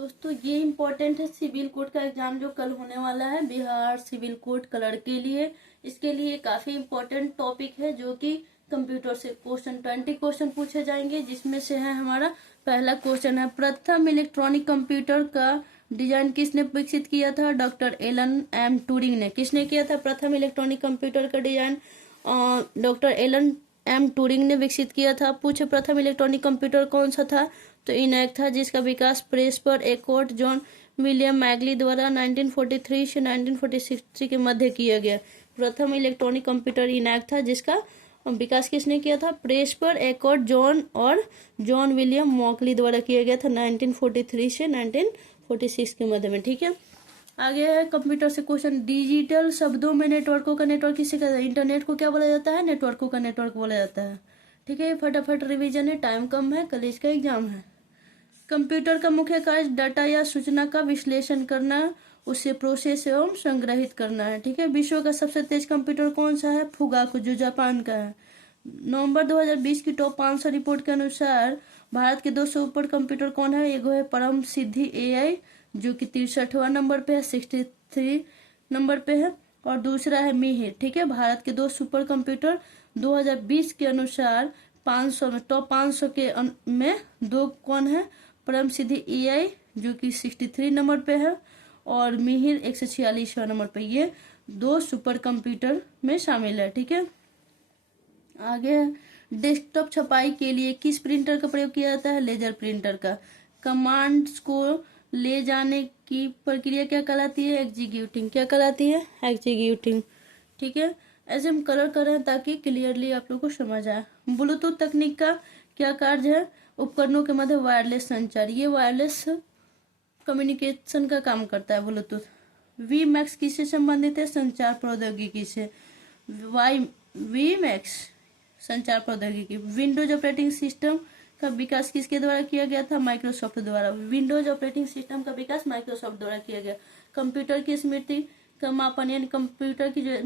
दोस्तों ये इम्पोर्टेंट है सिविल कोड का एग्जाम जो कल होने वाला है, बिहार सिविल कोड कलर के लिए। इसके लिए काफी इम्पोर्टेंट टॉपिक है जो कि कंप्यूटर से क्वेश्चन 20 क्वेश्चन पूछे जाएंगे, जिसमें से है हमारा पहला क्वेश्चन है, प्रथम इलेक्ट्रॉनिक कंप्यूटर का डिजाइन किसने विकसित किया था? डॉक्टर एलन एम ट्यूरिंग ने। किसने किया था प्रथम इलेक्ट्रॉनिक कंप्यूटर का design? Doctor Alan M Turing ने विकसित किया था। पूछे प्रथम इलेक्ट्रॉनिक कंप्यूटर कौन सा था? तो इनैक था, जिसका विकास प्रेस्पर एकॉर्ड जॉन विलियम मैगली द्वारा 1943 से 1946 के मध्य किया गया। प्रथम इलेक्ट्रॉनिक कंप्यूटर इनैक था, जिसका विकास किसने किया था? प्रेस्पर एकॉर्ड जॉन और जॉन विलियम मॉकली द्वारा किया गया था 1943 से 1946 के मध्य में। ठीक है, आगे है कंप्यूटर से क्वेश्चन, डिजिटल शब्दों में नेटवर्कों का नेटवर्क किसे कहता है? इंटरनेट को क्या बोला जाता है? नेटवर्कों का नेटवर्क बोला जाता है। ठीक है, फटाफट रिवीजन है, टाइम कम है, कल इसका एग्जाम है। कंप्यूटर का मुख्य कार्य डाटा या सूचना का विश्लेषण करना, उसे प्रोसेस एवं संग्रहित करना है। ठीक है, विश्व का सबसे तेज कंप्यूटर कौन सा है? फुगाकू, जो जापान का है। नवंबर 2020 की टॉप 500 रिपोर्ट के अनुसार भारत के 200 ऊपर कंप्यूटर कौन है? एगो है परम सिद्धि एआई, जो कि 63वां नंबर पे है, 63 नंबर पे है, और दूसरा है मिहिर। ठीक है, भारत के 2 सुपर कंप्यूटर 2020 के अनुसार 500 में, टॉप 500 के में 2 कौन है? परम सिद्धि एआई जो कि 63 नंबर पे है, और मिहिर 146वां नंबर पे। ये 2 सुपर कंप्यूटर में शामिल है। ठीक है, आगे डेस्कटॉप छपाई के लिए किस प्रिंटर का प्रयोग किया जाता है? लेजर प्रिंटर का। कमांड्स को ले जाने की प्रक्रिया क्या कहलाती है? एग्जीक्यूटिंग। क्या कहलाती है? एग्जीक्यूटिंग। ठीक है, ऐसे हम कलर कर रहे हैं ताकि क्लियरली आप लोग को समझ आए। ब्लूटूथ तकनीक का क्या कार्य है? उपकरणों के मध्य वायरलेस संचार, ये वायरलेस कम्युनिकेशन का काम करता है ब्लूटूथ। वी मैक्स किससे संबंधित है? संचार प्रौद्योगिकी से। वी मैक्स संचार प्रौद्योगिकी। विंडोज ऑपरेटिंग सिस्टम का विकास किसके द्वारा किया गया था? माइक्रोसॉफ्ट द्वारा। विंडोज ऑपरेटिंग सिस्टम का विकास माइक्रोसॉफ्ट द्वारा किया गया। कंप्यूटर की स्मृति का मापन, यानी कंप्यूटर की जो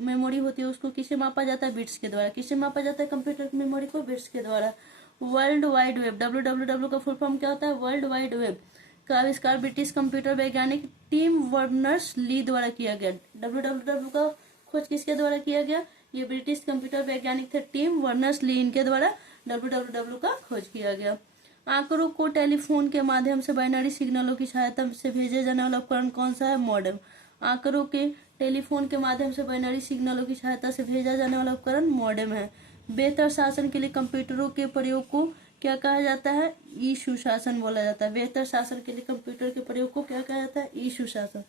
मेमोरी होती है उसको किसे मापा जाता है? बिट्स के द्वारा। किसे मापा जाता है कंप्यूटर की मेमोरी को? बिट्स के द्वारा। वर्ल्ड वाइड वेब, WWW का फुल फॉर्म क्या होता है? वर्ल्ड वाइड वेब का आविष्कार ब्रिटिश कंप्यूटर वैज्ञानिक टिम वर्नर्स ली द्वारा किया गया। WWW का खोज किसके द्वारा किया गया? ये ब्रिटिश कंप्यूटर वैज्ञानिक थे टिम वर्नर्स ली, इनके द्वारा WWW का खोज किया गया। आंकड़ों को टेलीफोन के माध्यम से बाइनरी सिग्नलों की सहायता से भेजे जाने वाला उपकरण कौन सा है? मॉडेम। आंकड़ों के टेलीफोन के माध्यम से बाइनरी सिग्नलों की सहायता से भेजा जाने वाला उपकरण मॉडेम है। बेहतर शासन के लिए कंप्यूटरों के प्रयोग को क्या कहा जाता है? ई सुशासन बोला जाता है। बेहतर शासन के लिए कंप्यूटर के प्रयोग को क्या कहा जाता है? ई सुशासन।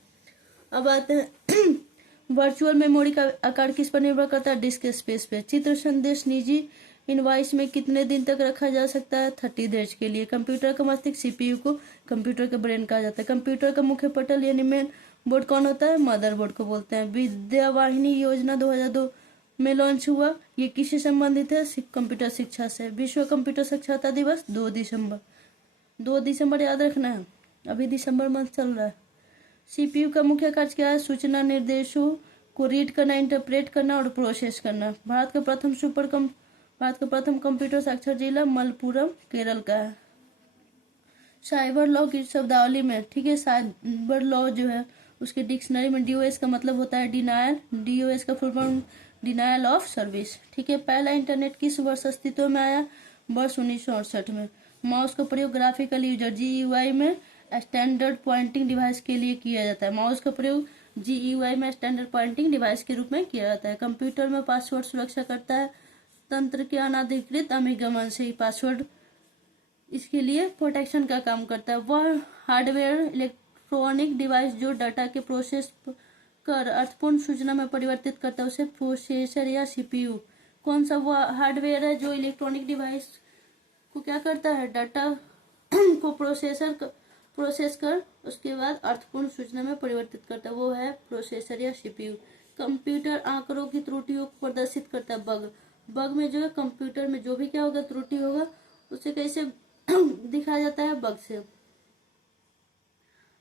अब आते हैं वर्चुअल मेमोरी का आकार किस पर निर्भर करता है? डिस्क स्पेस पे। चित्र संदेश निजी इनवॉइस में कितने दिन तक रखा जा सकता है? 30 डेज के लिए। कंप्यूटर का मस्तिष्क सीपीयू को कंप्यूटर का ब्रेन कहा जाता है। कंप्यूटर का मुख्य पटल यानी मेन बोर्ड कौन होता है? मदरबोर्ड को बोलते हैं। विद्यावाहिनी योजना 2002 में लॉन्च हुआ, ये किससे संबंधित है? कंप्यूटर शिक्षा से। विश्व कंप्यूटर साक्षरता दिवस 2 दिसंबर। 2 दिसंबर याद रखना है, अभी दिसंबर मंथ चल रहा है। सीपीयू का मुख्य कार्य क्या है? सूचना निर्देशों को रीड करना, इंटरप्रेट करना और प्रोसेस करना। भारत का प्रथम कंप्यूटर साक्षर जिला मलप्पुरम केरल का है। साइबर लॉ की शब्दावली में, ठीक है, साइबर लॉ जो है उसके डिक्शनरी में डीओएस का मतलब होता है डिनायल। डीओएस का full form denial of service. ठीक है, पहला इंटरनेट किस वर्ष अस्तित्व में आया? वर्ष 1968 में। माउस का प्रयोग ग्राफिकल यूजर जीयूआई में स्टैंडर्ड पॉइंटिंग डिवाइस के लिए किया जाता है। माउस का प्रयोग जीयूआई में स्टैंडर्ड पॉइंटिंग डिवाइस के रूप में किया जाता है। कंप्यूटर में पासवर्ड सुरक्षा करता है तंत्र के अनाधिकृत अभिगमन से ही पासवर्ड इसके लिए प्रोटेक्शन का काम करता है। वह हार्डवेयर इलेक्ट्रॉनिक डिवाइस जो डाटा के प्रोसेस कर अर्थपूर्ण सूचना में परिवर्तित करता है उसे प्रोसेसर या सीपीयू। कौन सा वो हार्डवेयर है जो इलेक्ट्रॉनिक डिवाइस को क्या करता है? डाटा को प्रोसेस कर उसके बाद अर्थपूर्ण सूचना में परिवर्तित करता है, वो है प्रोसेसर या सीपीयू। कंप्यूटर आंकड़ों की त्रुटियों को प्रदर्शित करता है। बग में जो है कंप्यूटर में जो भी क्या होगा त्रुटि होगा उसे कैसे दिखाया जाता है? बग से।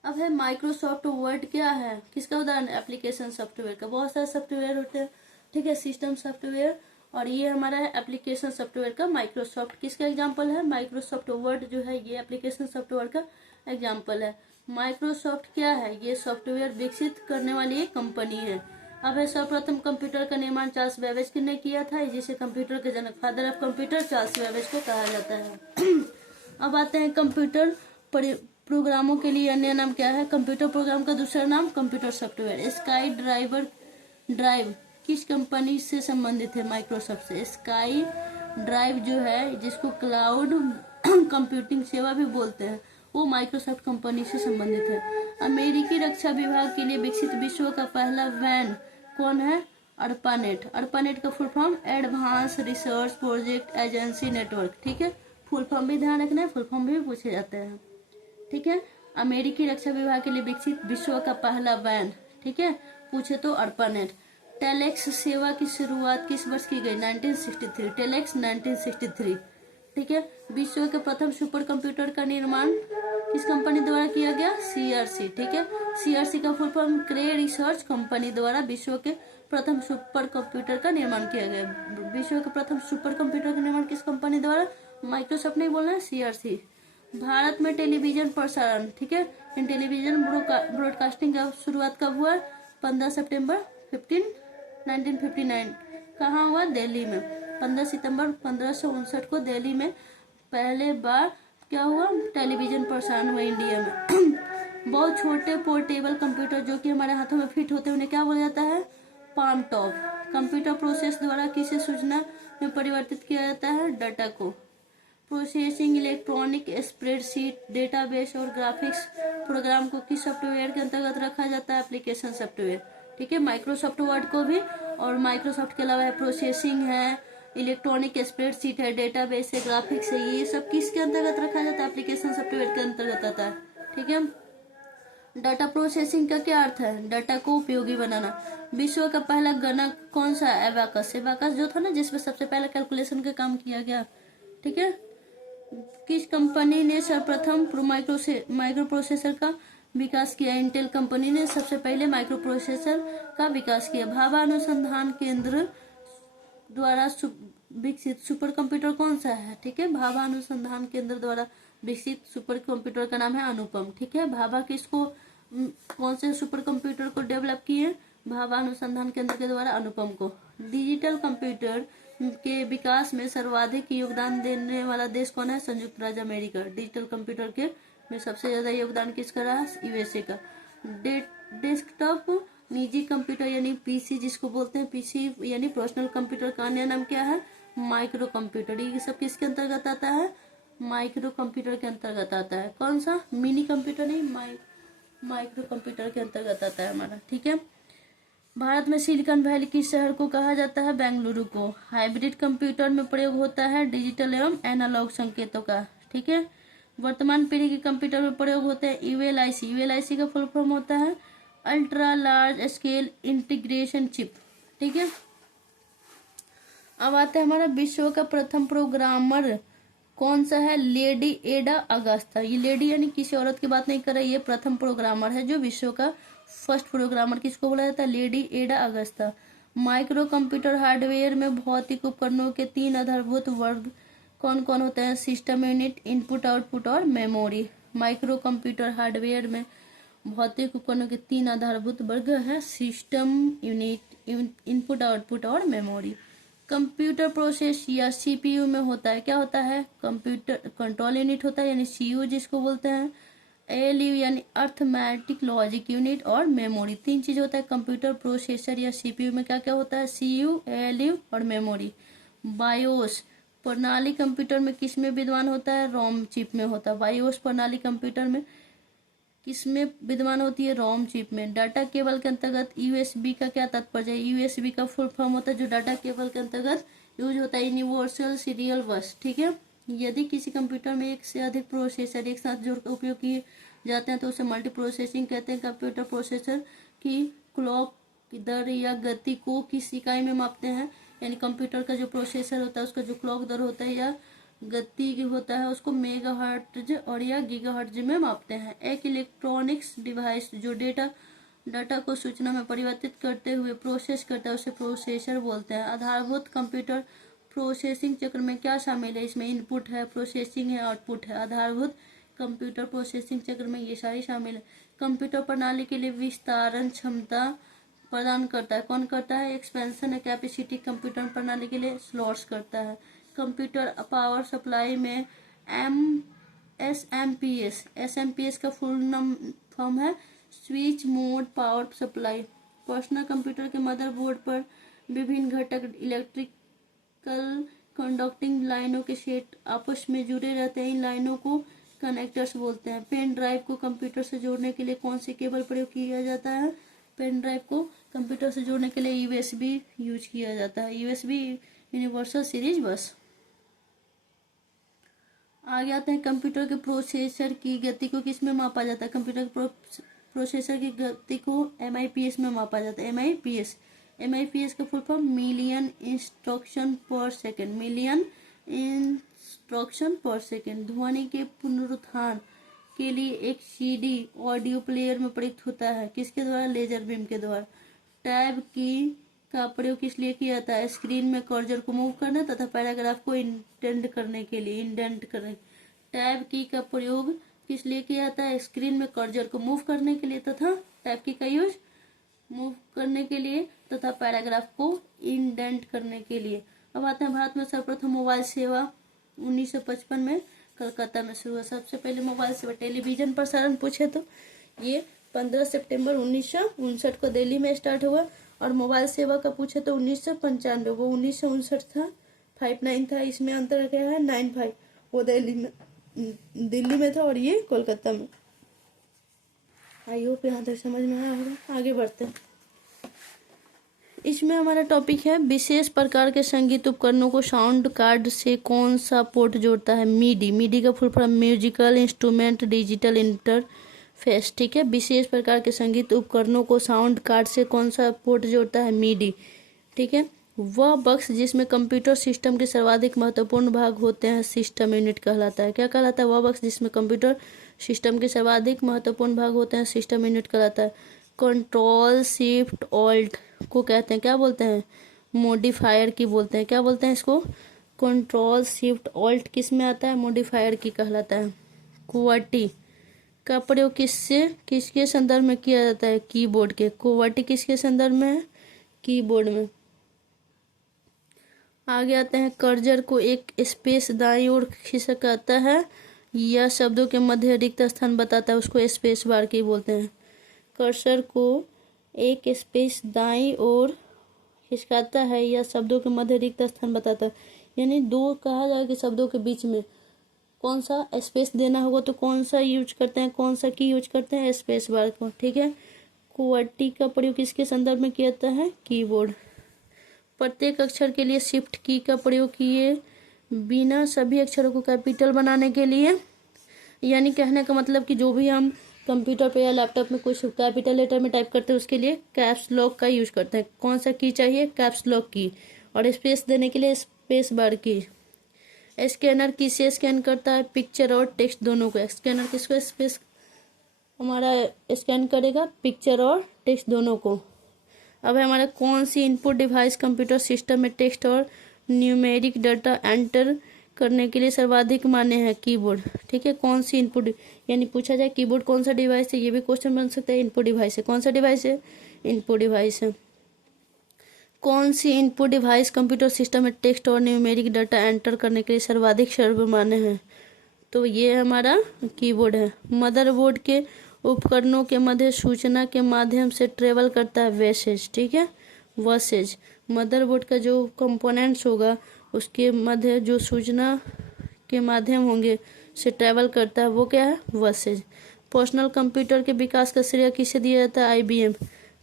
अब है माइक्रोसॉफ्ट वर्ड क्या है? किसका उदाहरण? एप्लीकेशन सॉफ्टवेयर का। बहुत सारे सॉफ्टवेयर होते हैं, ठीक है, सिस्टम सॉफ्टवेयर, और ये हमारा है एप्लीकेशन सॉफ्टवेयर का। माइक्रोसॉफ्ट किसका एग्जांपल है? माइक्रोसॉफ्ट वर्ड जो है ये एप्लीकेशन सॉफ्टवेयर का एग्जाम्पल है। माइक्रोसॉफ्ट क्या है? ये सॉफ्टवेयर विकसित करने वाली एक कंपनी है। अब है, सर्वप्रथम कंप्यूटर का निर्माण चार्ल्स बेबेज ने किया था, जिसे कंप्यूटर के जनक, father of computer, Charles Babbage को कहा जाता है। अब आते हैं कंप्यूटर प्रोग्रामों के लिए अन्य नाम क्या है? कंप्यूटर प्रोग्राम का दूसरा नाम कंप्यूटर सॉफ्टवेयर। स्काई ड्राइव किस कंपनी से संबंधित है? माइक्रोसॉफ्ट से। स्काई ड्राइव जो है, जिसको क्लाउड कंप्यूटिंग सेवा भी बोलते हैं, वो माइक्रोसॉफ्ट कंपनी से संबंधित है। अमेरिकी रक्षा विभाग के लिए विकसित विश्व का पहला वैन कौन है? अर्पानेट। अर्पानेट का full form advance research project agency network. ठीक है, फुल फॉर्म भी ध्यान रखना है, फुल फॉर्म भी पूछे जाते हैं। ठीक है, अमेरिकी रक्षा विभाग के लिए विकसित विश्व का पहला वैन, ठीक है, पूछे तो अर्पानेट। टेलेक्स सेवा की शुरुआत किस वर्ष की गई? 1963। टेलेक्स 1963। ठीक है, विश्व के प्रथम सुपर कंप्यूटर का निर्माण किस कंपनी द्वारा किया गया? सीआरसी। ठीक है, सीआरसी का फुल फॉर्म क्रे रिसर्च कंपनी द्वारा विश्व के प्रथम सुपर कंप्यूटर का निर्माण किया गया। विश्व के प्रथम सुपर कंप्यूटर का निर्माण किस कंपनी द्वारा? माइक्रोसॉफ्ट नहीं बोलना है, सीआरसी। भारत में टेलीविजन प्रसारण, ठीक है, टेलीविजन ब्रॉडकास्टिंग का शुरुआत कब हुआ? 15 सितंबर 1959। कहाँ हुआ? दिल्ली में। 15 सितंबर 1559 को दिल्ली में पहले बार क्या हुआ? टेलीविजन प्रसारण हुआ इंडिया में। बहुत छोटे पोर्टेबल कंप्यूटर जो कि हमारे हाथों में फिट होते हैं, उन्हें क्या बोला जाता है? Palm top. कंप्यूटर प्रोसेस द्वारा किसे सूचना में परिवर्तित किया जाता है? डाटा को। प्रोसेसिंग इलेक्ट्रॉनिक स्प्रेडशीट, डेटाबेस और ग्राफिक्स प्रोग्राम को किस सॉफ्टवेयर के अंतर्गत रखा जाता है? Application software. ठीक है, माइक्रोसॉफ्ट वर्ड को भी, और माइक्रोसॉफ्ट के अलावा है प्रोसेसिंग है, इलेक्ट्रॉनिक स्प्रेडशीट है, डेटाबेस है, ग्राफिक्स है, ये सब किसके अंतर्गत रखा जाता है? एप्लीकेशन सॉफ्टवेयर के अंतर्गत आता है। ठीक है, डाटा प्रोसेसिंग का क्या अर्थ है? डाटा को उपयोगी बनाना। विश्व का पहला गणक कौन सा है? एबाकस। एबाकस जो था ना, जिसमें सबसे पहले कैलकुलेशन का काम किया गया। ठीक है, किस कंपनी ने सर्वप्रथम माइक्रो प्रोसेसर का विकास किया? इंटेल कंपनी ने सबसे पहले माइक्रो प्रोसेसर का विकास किया। भाभा अनुसंधान केंद्र द्वारा विकसित सुपर कंप्यूटर कौन सा है? ठीक है, भाभा अनुसंधान केंद्र द्वारा विकसित सुपर कंप्यूटर का नाम है अनुपम। ठीक है, भाभा किसको, कौन से सुपर कंप्यूटर को डेवलप किए? भाभा अनुसंधान केंद्र के द्वारा अनुपम को। डिजिटल कंप्यूटर के विकास में सर्वाधिक योगदान देने वाला देश कौन है? संयुक्त राज्य अमेरिका। डिजिटल कंप्यूटर के में सबसे ज्यादा योगदान किसका रहा? यूएसए का। डेस्कटॉप निजी कंप्यूटर यानी पीसी जिसको बोलते हैं, पीसी यानी पर्सनल कंप्यूटर का अन्य नाम क्या है? Micro computer. ये सब किसके अंतर्गत आता है? माइक्रो कंप्यूटर के अंतर्गत आता है। कौन सा? मिनी कंप्यूटर नहीं, माइक्रो कंप्यूटर के अंतर्गत आता है हमारा। ठीक है, भारत में सिलिकॉन वैली किस शहर को कहा जाता है? बेंगलुरु को। हाइब्रिड कंप्यूटर में प्रयोग होता है डिजिटल एवं एनालॉग संकेतों का। ठीक है, वर्तमान पीढ़ी के कंप्यूटर में प्रयोग होते हैं यूएलआईसी। यूएलआईसी का फुल फॉर्म होता है ultra large scale integration chip. ठीक है, अब आता है हमारा विश्व का प्रथम प्रोग्रामर कौन सा है? लेडी एडा अगस्ता। ये लेडी यानी किसी औरत की बात नहीं कर रही, ये प्रथम प्रोग्रामर है जो विश्व का फर्स्ट प्रोग्रामर किसको बोला जाता है? लेडी एडा अगस्ता। माइक्रो कंप्यूटर हार्डवेयर में भौतिक उपकरणों के 3 आधारभूत वर्ग कौन कौन होते हैं? सिस्टम यूनिट, इनपुट आउटपुट और मेमोरी। माइक्रो कंप्यूटर हार्डवेयर में भौतिक उपकरणों के 3 आधारभूत वर्ग हैं, सिस्टम यूनिट, इनपुट आउटपुट और मेमोरी। कंप्यूटर प्रोसेस या सीपीयू में होता है, क्या होता है? कंप्यूटर कंट्रोल यूनिट होता है यानी सीयू जिसको बोलते हैं, एएलयू यानी अर्थमेटिक लॉजिक यूनिट और मेमोरी। 3 चीज होता है कंप्यूटर प्रोसेसर या सीपीयू में। क्या क्या होता है? सीयू, एएलयू और मेमोरी। बायोस प्रणाली कंप्यूटर में किस में विद्यमान होता है? रोम चिप में होता है। बायोस प्रणाली कंप्यूटर में किस में विद्यमान होती है? रोम चिप में। डाटा केबल के अंतर्गत यूएसबी का क्या तात्पर्य है? यूएसबी का फुल फॉर्म होता है जो डाटा केबल के अंतर्गत यूज होता है, यूनिवर्सल सीरियल बस। ठीक है, यदि किसी कंप्यूटर में एक से अधिक प्रोसेसर एक साथ जोड़कर उपयोग किए जाते हैं तो उसे मल्टी प्रोसेसिंग कहते हैं। कंप्यूटर प्रोसेसर की क्लॉक दर या गति को किस इकाई में मापते हैं? यानी कंप्यूटर का जो प्रोसेसर होता है उसका जो क्लॉक दर होता है या गति होता है उसको मेगाहर्ट्ज और या गीगाहर्ट्ज में मापते हैं। एक इलेक्ट्रॉनिक्स डिवाइस जो डाटा को सूचना में परिवर्तित करते हुए प्रोसेस करता है उसे प्रोसेसर बोलते हैं। आधारभूत कंप्यूटर प्रोसेसिंग चक्र में क्या शामिल है? इसमें इनपुट है, प्रोसेसिंग है, आउटपुट है। आधारभूत कंप्यूटर प्रोसेसिंग चक्र में ये सारी शामिल है। कंप्यूटर प्रणाली के लिए विस्तारण क्षमता प्रदान करता है। कौन करता है? एक्सपेंशन कैपेसिटी कंप्यूटर प्रणाली के लिए स्लॉट्स करता है। कंप्यूटर पावर सप्लाई में एस एम पी एस का फुल फॉर्म है switch mode power supply. Personal computer के मदरबोर्ड पर विभिन्न घटक इलेक्ट्रिकल कंडक्टिंग लाइनों के सेट आपस में जुड़े रहते हैं। इन लाइनों को कनेक्टर्स बोलते हैं। पेन ड्राइव को कंप्यूटर से जोड़ने के लिए कौन सी केबल प्रयोग किया जाता है? पेन ड्राइव को कंप्यूटर से जोड़ने के लिए यूएसबी यूज किया जाता है। यूएसबी यूनिवर्सल सीरीज बस। आगे आते हैं कंप्यूटर के प्रोसेसर की गति को किस में मापा जाता है? कंप्यूटर के प्रोसेसर की गति को MIPS में मापा जाता है। MIPS का फुल फॉर्म मिलियन इंस्ट्रक्शन पर सेकेंड। मिलियन इंस्ट्रक्शन पर सेकेंड। ध्वनि के पुनरुत्थान के लिए एक CD ऑडियो प्लेयर में प्रयुक्त होता है। किसके द्वारा? लेजर बीम के द्वारा। टैब की का प्रयोग किस लिए किया जाता है? स्क्रीन में कर्सर को मूव करने तथा पैराग्राफ को इंडेंट करने के लिए। टैब की का प्रयोग किस लिए किया जाता है? स्क्रीन में कर्सर को मूव करने के लिए तथा टैब की का यूज मूव करने के लिए तथा पैराग्राफ को इंडेंट करने के लिए। अब आते हैं भारत में सर्वप्रथम मोबाइल सेवा 1955 में कलकत्ता में शुरू हुआ। सबसे पहले मोबाइल सेवा टेलीविजन प्रसारण पूछे तो ये 15 सितंबर 1959 को दिल्ली में स्टार्ट हुआ। और मोबाइल सेवा का पूछे तो 1995, वो 1959 था। 59 था, इसमें अंतर क्या है? 95। वो दिल्ली में था और ये कोलकाता में। आई होप यहाँ तक समझ में आया होगा। आगे बढ़ते हैं। इसमें हमारा टॉपिक है विशेष प्रकार के संगीत उपकरणों को साउंड कार्ड से कौन सा पोर्ट जोड़ता है? मिडी का full form musical instrument digital interface. ठीक है। विशेष प्रकार के संगीत उपकरणों को साउंड कार्ड से कौन सा पोर्ट जोड़ता है? मिडी। ठीक है। वह बक्स जिसमें कंप्यूटर सिस्टम के सर्वाधिक महत्वपूर्ण भाग होते हैं सिस्टम यूनिट कहलाता है। क्या कहलाता है? वह बक्स जिसमें कंप्यूटर सिस्टम के सर्वाधिक महत्वपूर्ण भाग होते हैं सिस्टम यूनिट कहलाता है। कंट्रोल शिफ्ट ऑल्ट को कहते हैं, क्या बोलते हैं? मॉडिफायर की बोलते हैं। क्या बोलते हैं इसको? कंट्रोल शिफ्ट ऑल्ट किस में आता है? मॉडिफायर की कहलाता है। QWERTY का प्रयोग किसके संदर्भ में किया जाता है? कीबोर्ड के। QWERTY किसके संदर्भ में है? कीबोर्ड में। आगे आते हैं कर्सर को एक स्पेस दाईं ओर खिसकाता है या शब्दों के मध्य रिक्त स्थान बताता है, उसको स्पेस बार की बोलते हैं। कर्सर को एक स्पेस दाईं ओर खिसकाता है या शब्दों के मध्य रिक्त स्थान बताता है, यानी दो कहा जाए कि शब्दों के बीच में कौन सा स्पेस देना होगा तो कौन सा यूज करते हैं, कौन सा की यूज करते हैं? स्पेस बार को। ठीक है। QWERTY का प्रयोग किसके संदर्भ में किया जाता है? कीबोर्ड। प्रत्येक अक्षर के लिए शिफ्ट की का प्रयोग किए बिना सभी अक्षरों को कैपिटल बनाने के लिए, यानी कहने का मतलब कि जो भी हम कंप्यूटर पे या लैपटॉप में कुछ कैपिटल लेटर में टाइप करते हैं उसके लिए कैप्स लॉक का यूज करते हैं। कौन सा की चाहिए? कैप्स लॉक की। और स्पेस देने के लिए स्पेस बार की। स्कैनर किसे स्कैन करता है? पिक्चर और टेक्स्ट दोनों को। स्कैनर किसको स्पेस हमारा स्कैन करेगा? पिक्चर और टेक्स्ट दोनों को। अब है हमारा कौन सी इनपुट डिवाइस कंप्यूटर सिस्टम में टेक्स्ट और न्यूमेरिक डाटा एंटर करने के लिए सर्वाधिक मान्य है? कीबोर्ड। ठीक है। कौन सी इनपुट, यानी पूछा जाए कीबोर्ड कौन सा डिवाइस है, ये भी क्वेश्चन बन सकता है। इनपुट डिवाइस है। कौन सा डिवाइस है? इनपुट डिवाइस है। कौन सी इनपुट डिवाइस कंप्यूटर सिस्टम में टेक्स्ट और न्यूमेरिक डाटा एंटर करने के लिए सर्वाधिक सर्वमान्य है? तो ये हमारा कीबोर्ड है। मदरबोर्ड के उपकरणों के मध्य सूचना के माध्यम से ट्रेवल करता है वसेज। ठीक है। वसेज मदरबोर्ड का जो कंपोनेंट्स होगा उसके मध्य जो सूचना के माध्यम होंगे से ट्रेवल करता है वो क्या है? वसेज। पर्सनल कंप्यूटर के विकास का श्रेय किसे दिया जाता है? IBM।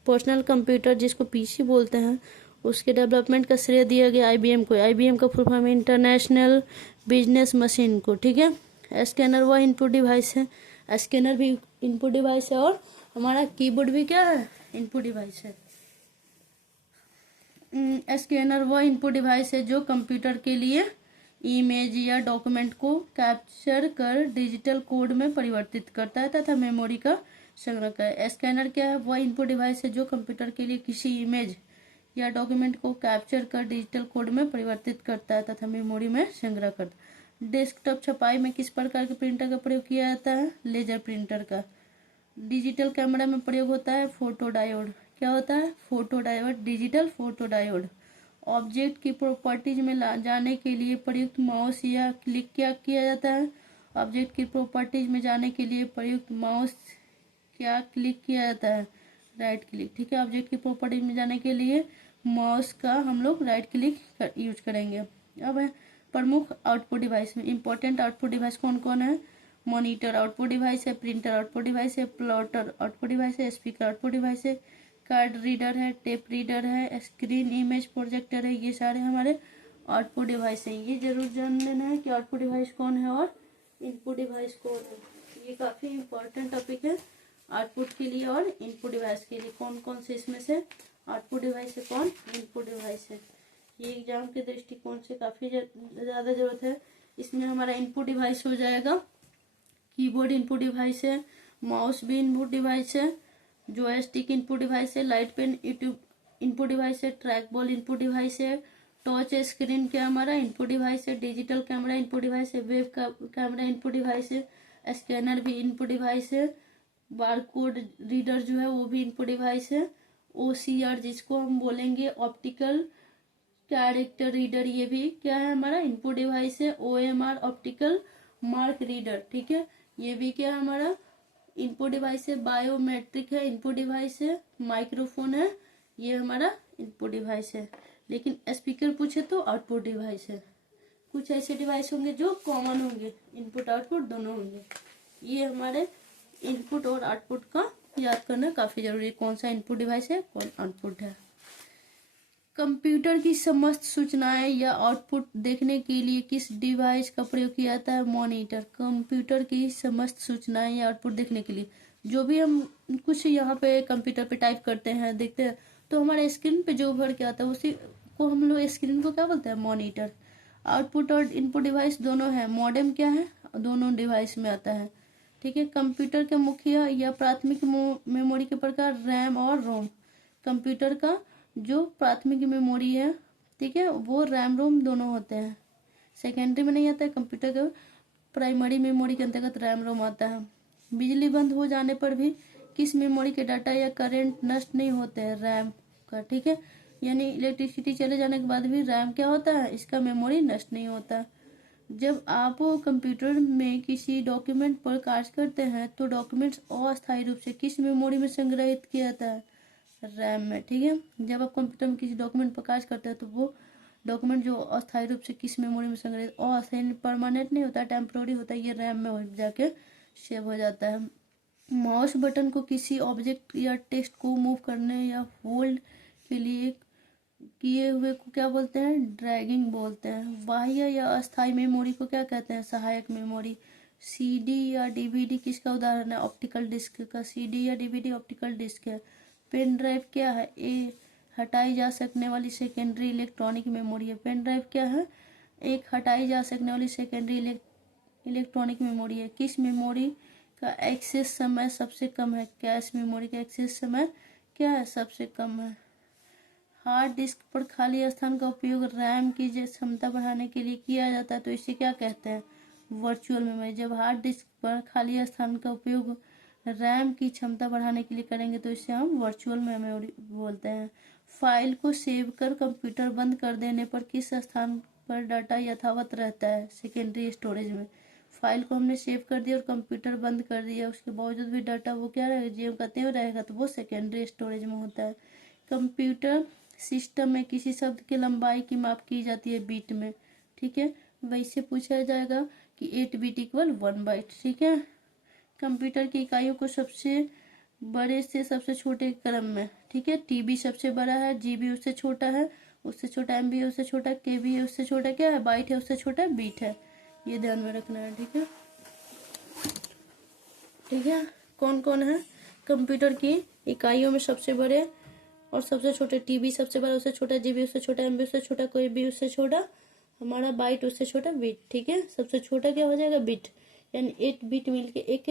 पर्सनल कंप्यूटर जिसको PC बोलते हैं उसके डेवलपमेंट का श्रेय दिया गया IBM को। IBM का full form international business machine को। ठीक है। स्कैनर वह इनपुट डिवाइस है, स्कैनर भी इनपुट डिवाइस है और हमारा कीबोर्ड भी क्या है? इनपुट डिवाइस है। स्कैनर वह इनपुट डिवाइस है जो कंप्यूटर के लिए इमेज या डॉक्यूमेंट को कैप्चर कर डिजिटल कोड में परिवर्तित करता है तथा मेमोरी का संग्रह करता है। स्कैनर क्या है? वह इनपुट डिवाइस है जो कंप्यूटर के लिए किसी इमेज या डॉक्यूमेंट को कैप्चर कर डिजिटल कोड में परिवर्तित करता है तथा मेमोरी में संग्रह करता है। डेस्कटॉप छपाई में किस प्रकार के प्रिंटर का प्रयोग किया जाता है? लेजर प्रिंटर का। डिजिटल कैमरा में प्रयोग होता है फोटो डायोड। क्या होता है? Photo diode, digital photo diode. Object की प्रॉपर्टीज में जाने के लिए प्रयुक्त माउस या क्लिक क्या किया जाता है? ऑब्जेक्ट की प्रॉपर्टीज में जाने के लिए प्रयुक्त माउस क्या क्लिक किया जाता है? Right click. ठीक है, ऑब्जेक्ट की प्रॉपर्टीज में जाने के लिए माउस का हम लोग राइट क्लिक यूज करेंगे। अब है प्रमुख आउटपुट डिवाइस में इंपॉर्टेंट आउटपुट डिवाइस कौन कौन है? मॉनिटर आउटपुट डिवाइस है, प्रिंटर आउटपुट डिवाइस है, प्लॉटर आउटपुट डिवाइस है, स्पीकर आउटपुट डिवाइस है, कार्ड रीडर है, टेप रीडर है, स्क्रीन इमेज प्रोजेक्टर है। ये सारे हमारे आउटपुट डिवाइस हैं। ये जरूर जान लेना है कि आउटपुट डिवाइस कौन है और इनपुट डिवाइस कौन है। ये काफी इंपॉर्टेंट टॉपिक है आउटपुट के लिए और इनपुट डिवाइस के लिए। कौन कौन से इसमें से आउटपुट डिवाइस है, कौन इनपुट डिवाइस है, ये एग्जाम के दृष्टिकोण से काफी ज्यादा जरूरत है। इसमें हमारा इनपुट डिवाइस हो जाएगा, कीबोर्ड इनपुट डिवाइस है, माउस भी इनपुट डिवाइस है, जॉयस्टिक इनपुट डिवाइस है, लाइट पेन इनपुट डिवाइस है, ट्रैक बॉल इनपुट डिवाइस है, टच स्क्रीन क्या हमारा इनपुट डिवाइस है, डिजिटल कैमरा इनपुट डिवाइस है, वेब कैमरा इनपुट डिवाइस है, स्कैनर भी इनपुट डिवाइस है, बारकोड रीडर जो है वो भी इनपुट डिवाइस है, OCR जिसको हम बोलेंगे ऑप्टिकल कैरेक्टर रीडर, ये भी क्या है हमारा इनपुट डिवाइस है, OMR ऑप्टिकल मार्क रीडर। ठीक है, ये भी क्या है हमारा इनपुट डिवाइस है, बायोमेट्रिक है इनपुट डिवाइस है, माइक्रोफोन है ये हमारा इनपुट डिवाइस है। लेकिन स्पीकर पूछे तो आउटपुट डिवाइस है। कुछ ऐसे डिवाइस होंगे जो कॉमन होंगे, इनपुट आउटपुट दोनों होंगे। ये हमारे इनपुट और आउटपुट का याद करना काफी जरूरी है, कौन सा इनपुट डिवाइस है कौन आउटपुट है। कंप्यूटर की समस्त सूचनाएं या आउटपुट देखने के लिए किस डिवाइस का प्रयोग किया जाता है? मॉनिटर। कंप्यूटर की समस्त सूचनाएं या आउटपुट देखने के लिए जो भी हम कुछ यहाँ पे कंप्यूटर पे टाइप करते हैं देखते हैं तो हमारे स्क्रीन पे जो भर के आता है उसी को हम लोग स्क्रीन को क्या बोलते हैं? मॉनिटर। आउटपुट और इनपुट डिवाइस दोनों है, मॉडेम क्या है? दोनों डिवाइस में आता है। ठीक है, कंप्यूटर के मुख्य या प्राथमिक मेमोरी के प्रकार रैम और रोम। कंप्यूटर का जो प्राथमिक मेमोरी है, ठीक है, वो रैम रोम दोनों होते हैं, सेकेंडरी में नहीं आता है। कंप्यूटर का प्राइमरी मेमोरी के अंतर्गत रैम रोम आता है। बिजली बंद हो जाने पर भी किस मेमोरी के डाटा या करंट नष्ट नहीं होते हैं? रैम का। ठीक है, यानी इलेक्ट्रिसिटी चले जाने के बाद भी रैम क्या होता है? इसका मेमोरी नष्ट नहीं होता। जब आप कंप्यूटर में किसी डॉक्यूमेंट पर कार्य करते हैं तो डॉक्यूमेंट्स अस्थायी रूप से किस मेमोरी में संग्रहित किया जाता है? रैम में। ठीक है, जब आप कंप्यूटर में किसी डॉक्यूमेंट पर कार्य करते हैं तो वो डॉक्यूमेंट जो अस्थायी रूप से किस मेमोरी में संग्रहित, अस्थायी परमानेंट नहीं होता, टेम्पोररी होता है, ये रैम में जाके सेव हो जाता है। माउस बटन को किसी ऑब्जेक्ट या टेक्स्ट को मूव करने या होल्ड के लिए किए हुए को क्या बोलते हैं? ड्रैगिंग बोलते हैं। बाह्य या अस्थायी मेमोरी को क्या कहते हैं? सहायक मेमोरी। CD या DVD किसका उदाहरण है? ऑप्टिकल डिस्क का। CD या DVD ऑप्टिकल डिस्क है। पेन ड्राइव क्या है? हटाई जा सकने वाली सेकेंडरी इलेक्ट्रॉनिक मेमोरी है। पेन ड्राइव क्या है? एक हटाई जा सकने वाली सेकेंडरी इलेक्ट्रॉनिक मेमोरी है। किस मेमोरी का एक्सेस समय सबसे कम है? कैश मेमोरी का एक्सेस समय क्या है? सबसे कम है। हार्ड डिस्क पर खाली स्थान का उपयोग रैम की क्षमता बढ़ाने के लिए किया जाता है तो इसे क्या कहते हैं? Virtual memory. जब हार्ड डिस्क पर खाली स्थान का उपयोग रैम की क्षमता बढ़ाने के लिए करेंगे तो इसे हम वर्चुअल मेमोरी बोलते हैं। फाइल को सेव कर कंप्यूटर बंद कर देने पर किस स्थान पर डाटा यथावत रहता है? सेकेंडरी स्टोरेज में। फाइल को हमने सेव कर दिया और कंप्यूटर बंद कर दिया, उसके बावजूद भी डाटा वो क्या रहेगा? जो कहते हैं रहेगा, तो वो सेकेंडरी स्टोरेज में होता है। कंप्यूटर सिस्टम में किसी शब्द की लंबाई की माप की जाती है बीट में। ठीक है, वैसे पूछा जाएगा कि 8 बीट इक्वल 1 बाइट। ठीक है, कंप्यूटर की इकाइयों को सबसे बड़े से सबसे छोटे क्रम में। ठीक है, TB सबसे बड़ा है, GB उससे छोटा है, उससे छोटा MB उससे छोटा, KB उससे छोटा क्या है? बाइट है, उससे छोटा बीट है। ये ध्यान में रखना है। ठीक है, ठीक है, कौन कौन है कंप्यूटर की इकाइयों में सबसे बड़े और सबसे छोटे? TB सबसे बड़ा, उससे छोटा GB उससे छोटा, MB उससे छोटा, कोई भी उससे छोटा, हमारा बाइट उससे छोटा बीट। ठीक है, सबसे छोटा क्या हो जाएगा? बीट, यानी 8 बीट मिलके एक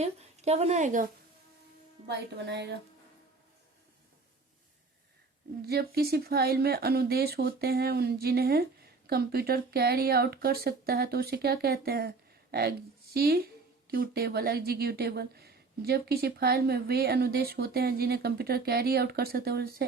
क्या बनाएगा? बाइट बनाएगा। जब किसी फाइल में अनुदेश होते हैं जिन्हें कंप्यूटर कैरी आउट कर सकता है तो उसे क्या कहते हैं? एग्जीक्यूटेबल। जब किसी फाइल में वे अनुदेश होते हैं जिन्हें कंप्यूटर कैरी आउट कर सकते हैं उसे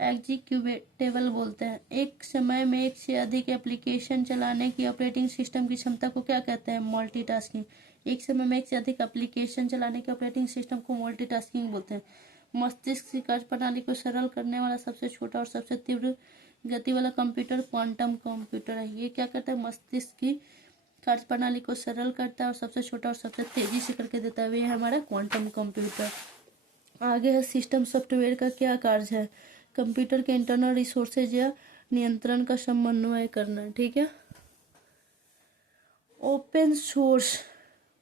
एग्जीक्यूटेबल बोलते हैं। एक समय में एक से अधिक एप्लीकेशन चलाने की ऑपरेटिंग सिस्टम की क्षमता को क्या कहते हैं? मल्टीटास्किंग। एक समय में एक से अधिक एप्लीकेशन चलाने के ऑपरेटिंग सिस्टम को मल्टीटास्किंग बोलते हैं। मस्तिष्क की कार्य प्रणाली को सरल करने वाला सबसे छोटा और सबसे तीव्र गति वाला कंप्यूटर क्वांटम कंप्यूटर है। ये क्या करता है? मस्तिष्क की कार्य प्रणाली को सरल करता है और सबसे छोटा और सबसे तेजी से करके देता है। ये है हमारा क्वांटम कंप्यूटर। आगे है सिस्टम सॉफ्टवेयर का क्या कार्य है? कंप्यूटर के इंटरनल रिसोर्सेज या नियंत्रण का समन्वय करना। ठीक है। ओपन सोर्स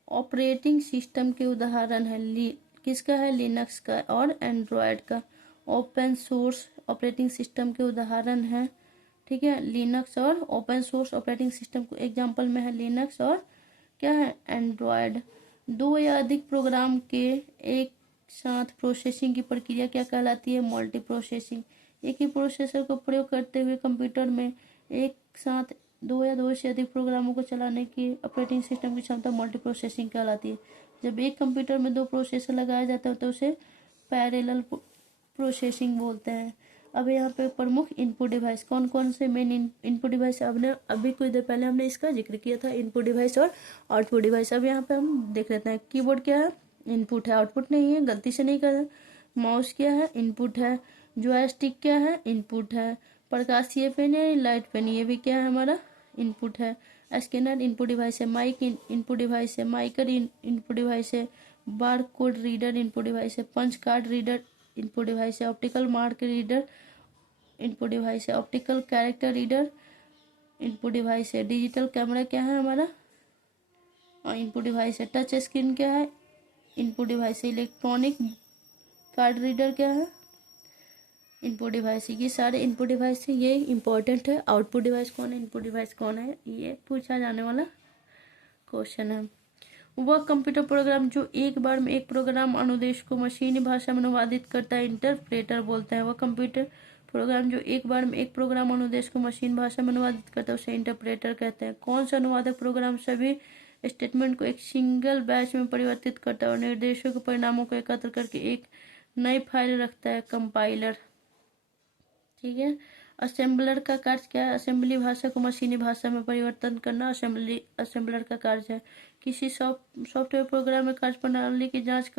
ऑपरेटिंग सिस्टम के उदाहरण है किसका है? लिनक्स का और एंड्रॉयड का। ओपन सोर्स ऑपरेटिंग सिस्टम के उदाहरण है, ठीक है, लिनक्स और ओपन सोर्स ऑपरेटिंग सिस्टम को एग्जांपल में है लिनक्स और क्या है? एंड्रॉयड। दो या अधिक प्रोग्राम के एक साथ प्रोसेसिंग की प्रक्रिया क्या कहलाती है? Multi processing. एक ही प्रोसेसर को प्रयोग करते हुए कंप्यूटर में एक साथ दो या दो से अधिक प्रोग्रामों को चलाने की ऑपरेटिंग सिस्टम की क्षमता मल्टी प्रोसेसिंग कहलाती है। जब एक कंप्यूटर में दो प्रोसेसर लगाया जाता है तो उसे पैरेलल प्रोसेसिंग बोलते हैं। अब यहाँ पे प्रमुख इनपुट डिवाइस कौन कौन से मेन इनपुट डिवाइस अभी कुछ देर पहले हमने इसका जिक्र किया था, इनपुट डिवाइस और आउटपुट डिवाइस। अब यहाँ पे हम देख लेते हैं। कीबोर्ड क्या है? इनपुट है, आउटपुट नहीं है, गलती से नहीं कर। माउस क्या है? इनपुट है। जॉयस्टिक क्या है? इनपुट है। प्रकाशीय पेन या लाइट पेन ये भी क्या है? हमारा इनपुट है। स्कैनर इनपुट डिवाइस है। माइक इनपुट डिवाइस है। माइकर इनपुट डिवाइस है। Bar code reader input device है। Punch card reader input device है। Optical mark reader input device है। Optical character reader input device है। डिजिटल कैमरा क्या है? हमारा इनपुट डिवाइस है। टच स्क्रीन क्या है? इनपुट डिवाइस है। इलेक्ट्रॉनिक कार्ड रीडर क्या है? इनपुट डिवाइस है। ये सारे इनपुट डिवाइस है, ये इंपॉर्टेंट है। आउटपुट डिवाइस कौन है? इनपुट डिवाइस कौन है? ये पूछा जाने वाला क्वेश्चन है। वह कंप्यूटर प्रोग्राम जो एक बार में एक प्रोग्राम अनुदेश को मशीनी भाषा में अनुवादित करता है इंटरप्रेटर बोलते हैं। वह कंप्यूटर प्रोग्राम जो एक बार में एक प्रोग्राम अनुदेश को मशीन भाषा में अनुवादित करता है उसे इंटरप्रेटर कहते हैं। कौन सा अनुवादक प्रोग्राम सभी स्टेटमेंट को एक सिंगल बैच में परिवर्तित करता है और निर्देशों के परिणामों को एकत्र करके एक नई फाइल रखता है? कंपाइलर। ठीक है। असेंबलर का कार्य क्या है? असेंबली भाषा को मशीनी भाषा में परिवर्तन करना असेंबलर का कार्य है। किसी सॉफ्टवेयर प्रोग्राम में कार्य प्रणाली की जांच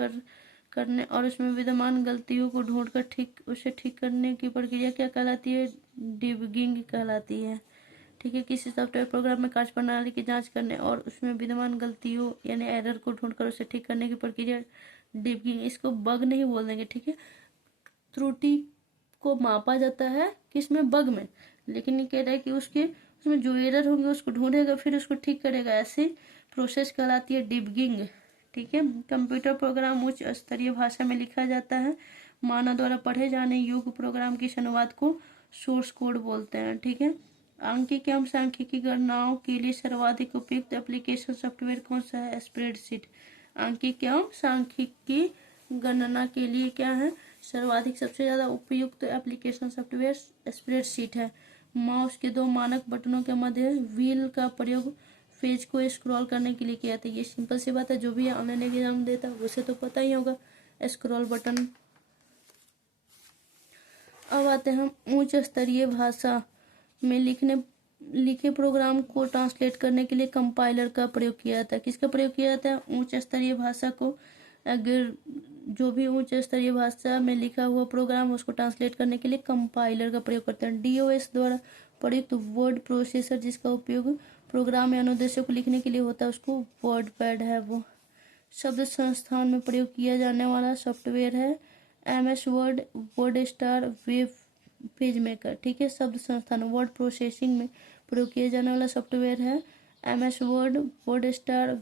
करने और उसमें विद्यमान गलतियों को ढूंढकर उसे ठीक करने की प्रक्रिया क्या कहलाती है? डिबगिंग कहलाती है। ठीक है। किसी सॉफ्टवेयर प्रोग्राम में कार्य प्रणाली की जांच करने और उसमें विद्यमान गलतियों यानी एरर को ढूंढकर उसे ठीक करने की प्रक्रिया डिबगिंग। इसको बग नहीं बोल देंगे, ठीक है। त्रुटि को मापा जाता है किसमें? बग में। लेकिन ये कह रहा है कि उसमें जो एरर होंगे उसको ढूंढेगा फिर उसको ठीक करेगा, ऐसी प्रोसेस कहलाती है डिबगिंग। ठीक है। कंप्यूटर प्रोग्राम उच्च स्तरीय भाषा में लिखा जाता है। मानव द्वारा पढ़े जाने योग्य प्रोग्राम के अनुवाद को सोर्स कोड बोलते हैं। ठीक है। आंकिक एवं सांख्यिकी गणनाओं के लिए सर्वाधिक उपयुक्त एप्लीकेशन सॉफ्टवेयर कौन सा है? स्प्रेडशीट। आंकिक एवं सांख्यिकी गणना के लिए क्या है? सर्वाधिक सबसे ज्यादा उपयुक्त एप्लीकेशन सॉफ्टवेयर स्प्रेडशीट है। माउस के दो मानक बटनों के मध्य व्हील का प्रयोग पेज को स्क्रॉल करने के लिए किया था। ये सिंपल सी बात है, जो भी ऑनलाइन एग्जाम देता है उसे तो पता ही होगा, स्क्रॉल बटन। अब आते हैं हम उच्च स्तरीय भाषा में लिखे प्रोग्राम को ट्रांसलेट करने के लिए कंपाइलर का प्रयोग किया जाता है। किसका प्रयोग किया जाता है? उच्च स्तरीय भाषा को, अगर जो भी उच्च स्तरीय भाषा में लिखा हुआ प्रोग्राम उसको ट्रांसलेट करने के लिए कंपाइलर का प्रयोग करते हैं। डीओएस द्वारा प्रयुक्त वर्ड प्रोसेसर जिसका उपयोग प्रोग्राम या अनुदेशों को लिखने के लिए होता है उसको वर्ड पैड है। वो शब्द संस्थान में प्रयोग किया जाने वाला सॉफ्टवेयर है MS word, word star, web page maker. ठीक है। शब्द संस्थान वर्ड प्रोसेसिंग में प्रयोग किया जाने वाला सॉफ्टवेयर है MS word, word star,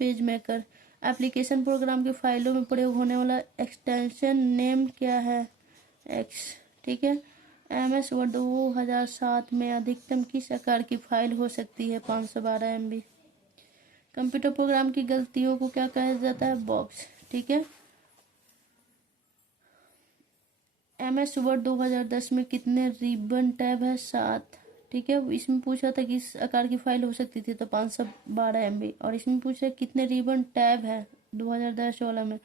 page maker. Application program की फाइलों में प्रयोग होने वाला एक्सटेंशन नेम क्या है? एक्स। ठीक है। MS वर्ड 2007 में अधिकतम किस आकार की फाइल हो सकती है? 512 MB। कंप्यूटर प्रोग्राम की गलतियों को क्या कहा जाता है? बॉक्स। ठीक है। MS वर्ड 2010 में कितने रिबन टैब है? 7। ठीक है। इसमें पूछा था कि इस आकार की फाइल हो सकती थी तो 512 MB, और इसमें पूछा कितने रिबन टैब है 2010 वाला में,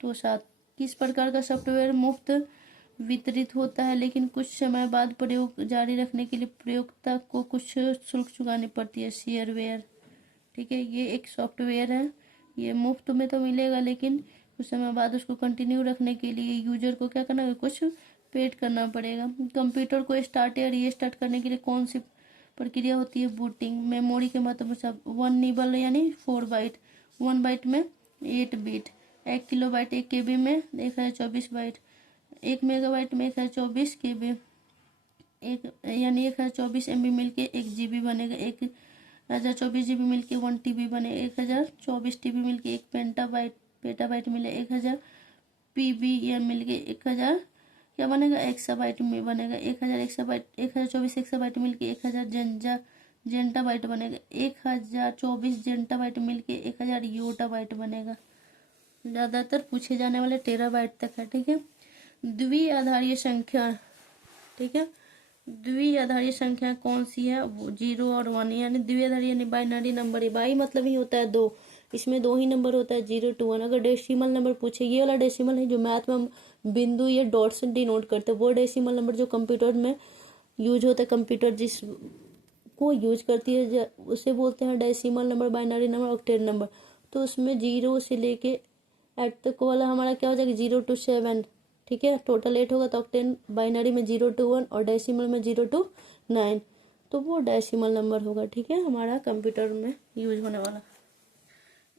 तो 7। किस प्रकार का सॉफ्टवेयर मुफ्त वितरित होता है लेकिन कुछ समय बाद प्रयोग जारी रखने के लिए प्रयोक्ता को कुछ शुल्क चुकानी पड़ती है? शेयरवेयर। ठीक है, ये एक सॉफ्टवेयर है, ये मुफ्त में तो मिलेगा लेकिन कुछ समय बाद उसको कंटिन्यू रखने के लिए यूजर को क्या करना है, कुछ पेड करना पड़ेगा। कंप्यूटर को स्टार्ट या रीस्टार्ट करने के लिए कौन सी प्रक्रिया होती है? बूटिंग। मेमोरी के मतलब सब 1 निबल यानी 4 बाइट, 1 बाइट में 8 बिट, 1 किलोबाइट 1 KB में 1024 बाइट, 1 मेगाबाइट में 1024 KB, एक यानी 1024 MB मिलके 1 GB बनेगा, 1024 GB मिलके 1 TB बने, 1024 TB मिलके 1 पेटाबाइट मिले, 1000 PB मिलके 1000 क्या बनेगा, एक्साबाइट में बनेगा, 1000 एक्साबाइट, 1024 एक्साबाइट मिलके 1000 जेंटाबाइट बनेगा, 1024 जेंटाबाइट मिलके 1000 योटाबाइट बनेगा। ज़्यादातर पूछे जाने वाले टेराबाइट तक है। ठीक है। द्विआधारीय संख्या, ठीक है, द्विआधारीय संख्या कौन सी है? वो 0 और 1, यानी द्विआधारी यानी बाइनरी नंबर है। बाई मतलब ही होता है 2, इसमें 2 ही नंबर होता है 0 to 1। अगर डेसिमल नंबर पूछे, ये वाला डेसिमल है जो मैथ में हम बिंदु या डॉट से डिनोट करते हैं, वो डेसिमल नंबर जो कंप्यूटर में यूज होता है, कंप्यूटर जिस को यूज करती है उसे बोलते हैं decimal number, binary number, octet number. तो उसमें 0 से लेके 8 तक वाला हमारा क्या हो जाएगा, 0 to 7। ठीक है, टोटल 8 होगा तो ऑक्टेन बाइनरी में 0 to 1 और डेसिमल में 0 to 9, तो वो डेसिमल नंबर होगा। ठीक है, हमारा कंप्यूटर में यूज होने वाला।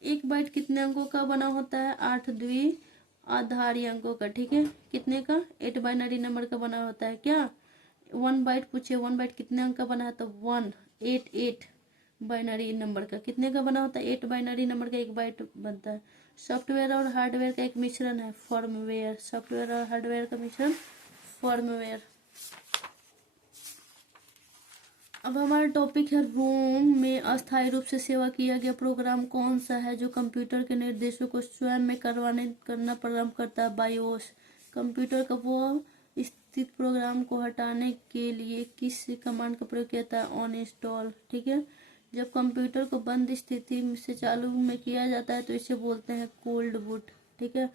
एक बाइट कितने अंकों का बना होता है? 8 द्विआधारी अंकों का। ठीक है, कितने का? 8 बाइनरी नंबर का बना होता है। क्या 1 बाइट पूछे, 1 बाइट कितने अंक का बना है? तो 188 बाइनरी नंबर का। कितने का बना होता है? 8 बाइनरी नंबर का 1 बाइट बनता है। सॉफ्टवेयर और हार्डवेयर का एक मिश्रण है, फर्मवेयर। सॉफ्टवेयर और हार्डवेयर का मिश्रण, फर्मवेयर। अब हमारा टॉपिक है रोम में अस्थायी रूप से सेवा किया गया प्रोग्राम कौन सा है जो कंप्यूटर के निर्देशों को स्वयं में करना प्रारंभ करता है? बायोस। कंप्यूटर का वो स्थित प्रोग्राम को हटाने के लिए किस कमांड का प्रयोग किया जाता है? On install. ठीक है, जब कंप्यूटर को बंद स्थिति से चालू में किया जाता है तो इसे बोलते हैं कोल्ड बूट। ठीक है।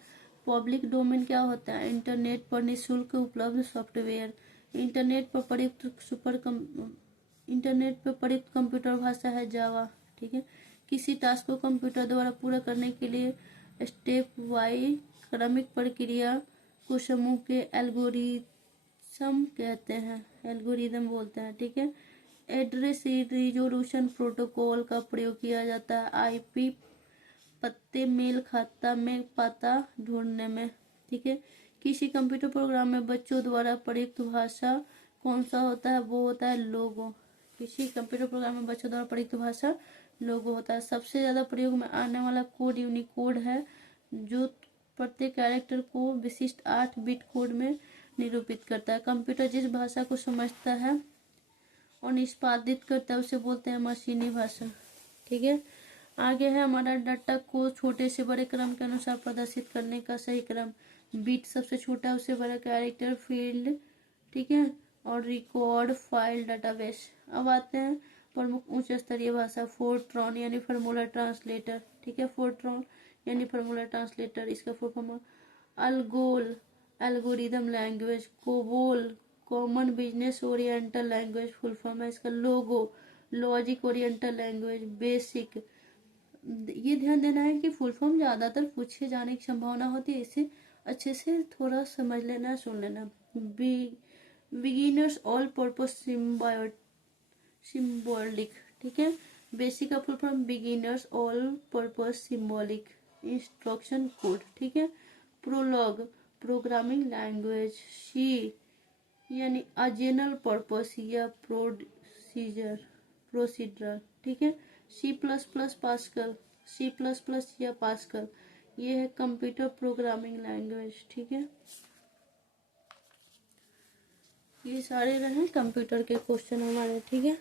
पब्लिक डोमेन क्या होता है? इंटरनेट पर निःशुल्क उपलब्ध सॉफ्टवेयर। इंटरनेट पर प्रयुक्त कंप्यूटर भाषा है जावा। ठीक है। किसी टास्क को कंप्यूटर द्वारा पूरा करने के लिए स्टेप वाइज क्रमिक प्रक्रिया को समूह के एल्गोरिथम कहते हैं, एल्गोरिदम बोलते हैं। ठीक है। एड्रेस रिजोल्यूशन प्रोटोकॉल का प्रयोग किया जाता है आईपी पत्ते मेल खाता में पता ढूंढने में। ठीक है। किसी कंप्यूटर प्रोग्राम में बच्चों द्वारा प्रयुक्त भाषा कौन सा होता है? वो होता है लोगो। किसी कंप्यूटर प्रोग्राम में बच्चों द्वारा प्रयुक्त भाषा लोगो होता है। सबसे ज्यादा प्रयोग में आने वाला कोड यूनिकोड है जो प्रत्येक कैरेक्टर को विशिष्ट 8 बिट कोड में निरूपित करता है। कंप्यूटर जिस भाषा को समझता है और निष्पादित करता है उसे बोलते हैं मशीनी भाषा। ठीक है। आगे है हमारा डाटा को छोटे से बड़े क्रम के अनुसार प्रदर्शित करने का सही क्रम। बिट सबसे छोटा है उससे बड़ा कैरेक्टर फील्ड। ठीक है, और रिकॉर्ड फाइल डाटाबेस। अब आते हैं प्रमुख उच्च स्तरीय भाषा। फोर्ट्रॉन यानी फार्मूला ट्रांसलेटर। ठीक है, फोर्ट्रॉन यानी फार्मूला ट्रांसलेटर, इसका full form. Algol algorithm language. COBOL common business oriental language full form है इसका। Logo logic oriental language. Basic, ये ध्यान देना है कि फुल फॉर्म ज्यादातर पूछे जाने की संभावना होती है, इसे अच्छे से थोड़ा समझ लेना, सुन लेना। Beginners all purpose symbolic. ठीक है, बेसिक का full form beginners all purpose symbolic instruction code. ठीक है। Prologue programming language. सी यानी जनरल पर्पस या प्रोसीजरल। ठीक है। C++ पास्कल, C++ या पास्कल, ये है कंप्यूटर प्रोग्रामिंग लैंग्वेज। ठीक है, ये सारे रहे कंप्यूटर के क्वेश्चन हमारे। ठीक है,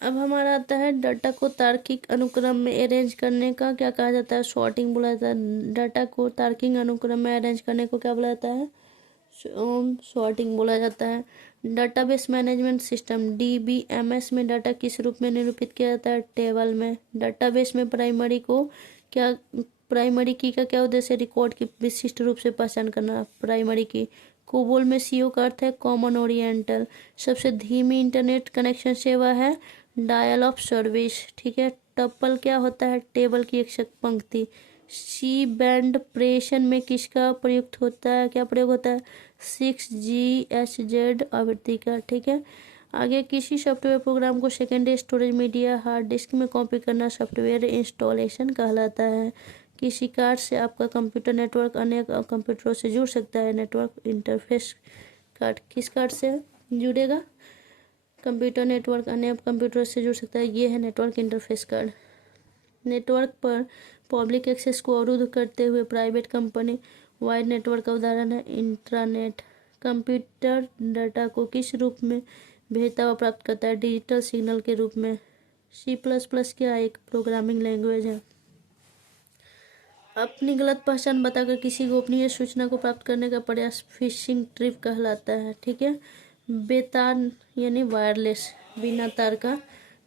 अब हमारा आता है डाटा को तार्किक अनुक्रम में अरेंज करने का क्या कहा जाता है? सॉर्टिंग बोला जाता है। डाटा को तार्किक अनुक्रम में अरेंज करने को क्या बोला जाता है? सॉर्टिंग बोला जाता है। डाटाबेस मैनेजमेंट सिस्टम DBMS में डाटा किस रूप में निरूपित किया जाता है? टेबल में। डाटाबेस में प्राइमरी की का क्या उद्देश्य है? रिकॉर्ड की विशिष्ट रूप से पहचान करना, प्राइमरी की। कोबोल में CO का अर्थ है कॉमन ओरिएंटल। सबसे धीमी इंटरनेट कनेक्शन सेवा है डायल ऑफ सर्विस, ठीक है। टपल क्या होता है? टेबल की एक पंक्ति। सी बैंड प्रेषण में किसका प्रयुक्त होता है? क्या प्रयोग होता है? 6GHz आवृत्ति का, ठीक है। आगे किसी सॉफ्टवेयर प्रोग्राम को secondary storage media hard disk में कॉपी करना सॉफ्टवेयर इंस्टॉलेशन कहलाता है। किसी कार्ड से आपका कंप्यूटर नेटवर्क अन्य कंप्यूटरों से जुड़ सकता है। नेटवर्क इंटरफेस कार्ड किस कार्ड से जुड़ेगा? कंप्यूटर नेटवर्क अन्य कंप्यूटर से जुड़ सकता है, ये है नेटवर्क इंटरफेस कार्ड। नेटवर्क पर पब्लिक एक्सेस को अवरुद्ध करते हुए प्राइवेट कंपनी वाइड नेटवर्क का उदाहरण है इंट्रानेट। कंप्यूटर डाटा को किस रूप में भेजता व प्राप्त करता है? डिजिटल सिग्नल के रूप में। C++ क्या एक प्रोग्रामिंग लैंग्वेज है। अपनी गलत पहचान बताकर किसी गोपनीय सूचना को प्राप्त करने का प्रयास फिशिंग ट्रिप कहलाता है, ठीक है। बेतार यानी वायरलेस, बिना तार का।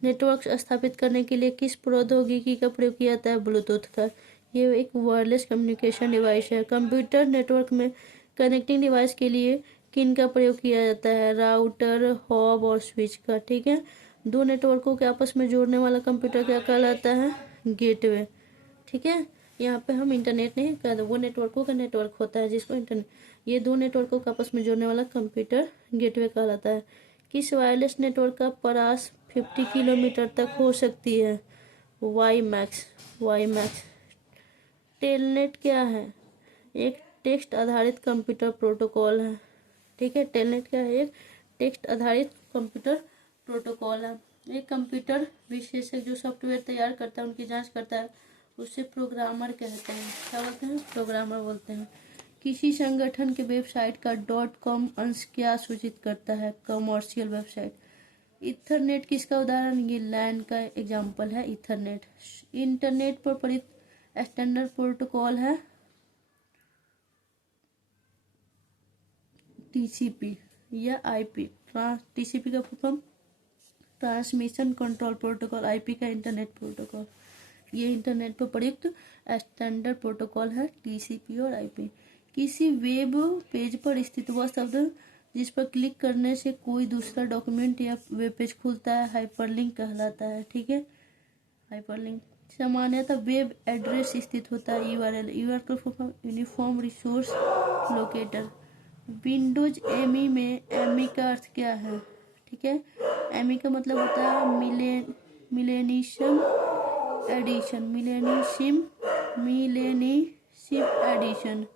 नेटवर्क स्थापित करने के लिए किस प्रौद्योगिकी का प्रयोग किया जाता है? ब्लूटूथ का। ये एक वायरलेस कम्युनिकेशन डिवाइस है। कंप्यूटर नेटवर्क में कनेक्टिंग डिवाइस के लिए किन का प्रयोग किया जाता है? राउटर, हब और स्विच का, ठीक है। दो नेटवर्कों के आपस में जोड़ने वाला कंप्यूटर क्या कहलाता है? गेटवे, ठीक है। यहाँ पे हम इंटरनेट नहीं कहते, वो नेटवर्कों का नेटवर्क होता है जिसको इंटरनेट, ये दो नेटवर्कों को आपस में जोड़ने वाला कंप्यूटर गेटवे कहलाता है। किस वायरलेस नेटवर्क का परास 50 किलोमीटर तक हो सकती है? वाईमैक्स। टेलनेट क्या है? एक टेक्स्ट आधारित कंप्यूटर प्रोटोकॉल है, ठीक है। टेलनेट क्या है? एक टेक्स्ट आधारित कंप्यूटर प्रोटोकॉल है। एक कंप्यूटर विशेषज्ञ जो सॉफ्टवेयर तैयार करता है, उनकी जांच करता है, उसे प्रोग्रामर कहते हैं। क्या बोलते हैं? प्रोग्रामर बोलते हैं। किसी संगठन के वेबसाइट का .com अंश क्या सूचित करता है? Commercial website. इथरनेट किसका उदाहरण? ये लैन का एग्जाम्पल है इथरनेट। इंटरनेट पर प्रयुक्त स्टैंडर्ड प्रोटोकॉल है TCP या IP। TCP का full transmission control protocol, IP का इंटरनेट प्रोटोकॉल। ये इंटरनेट पर प्रयुक्त स्टैंडर्ड प्रोटोकॉल है TCP और IP। किसी वेब पेज पर स्थित वह शब्द जिस पर क्लिक करने से कोई दूसरा डॉक्यूमेंट या वेब पेज खुलता है हाइपरलिंक कहलाता है, ठीक है। हाइपरलिंक। सामान्यतः वेब एड्रेस स्थित होता है URL uniform resource locator. Windows ME में ME का अर्थ क्या है? ठीक है। ME का मतलब होता है मिलेनियम एडिशन।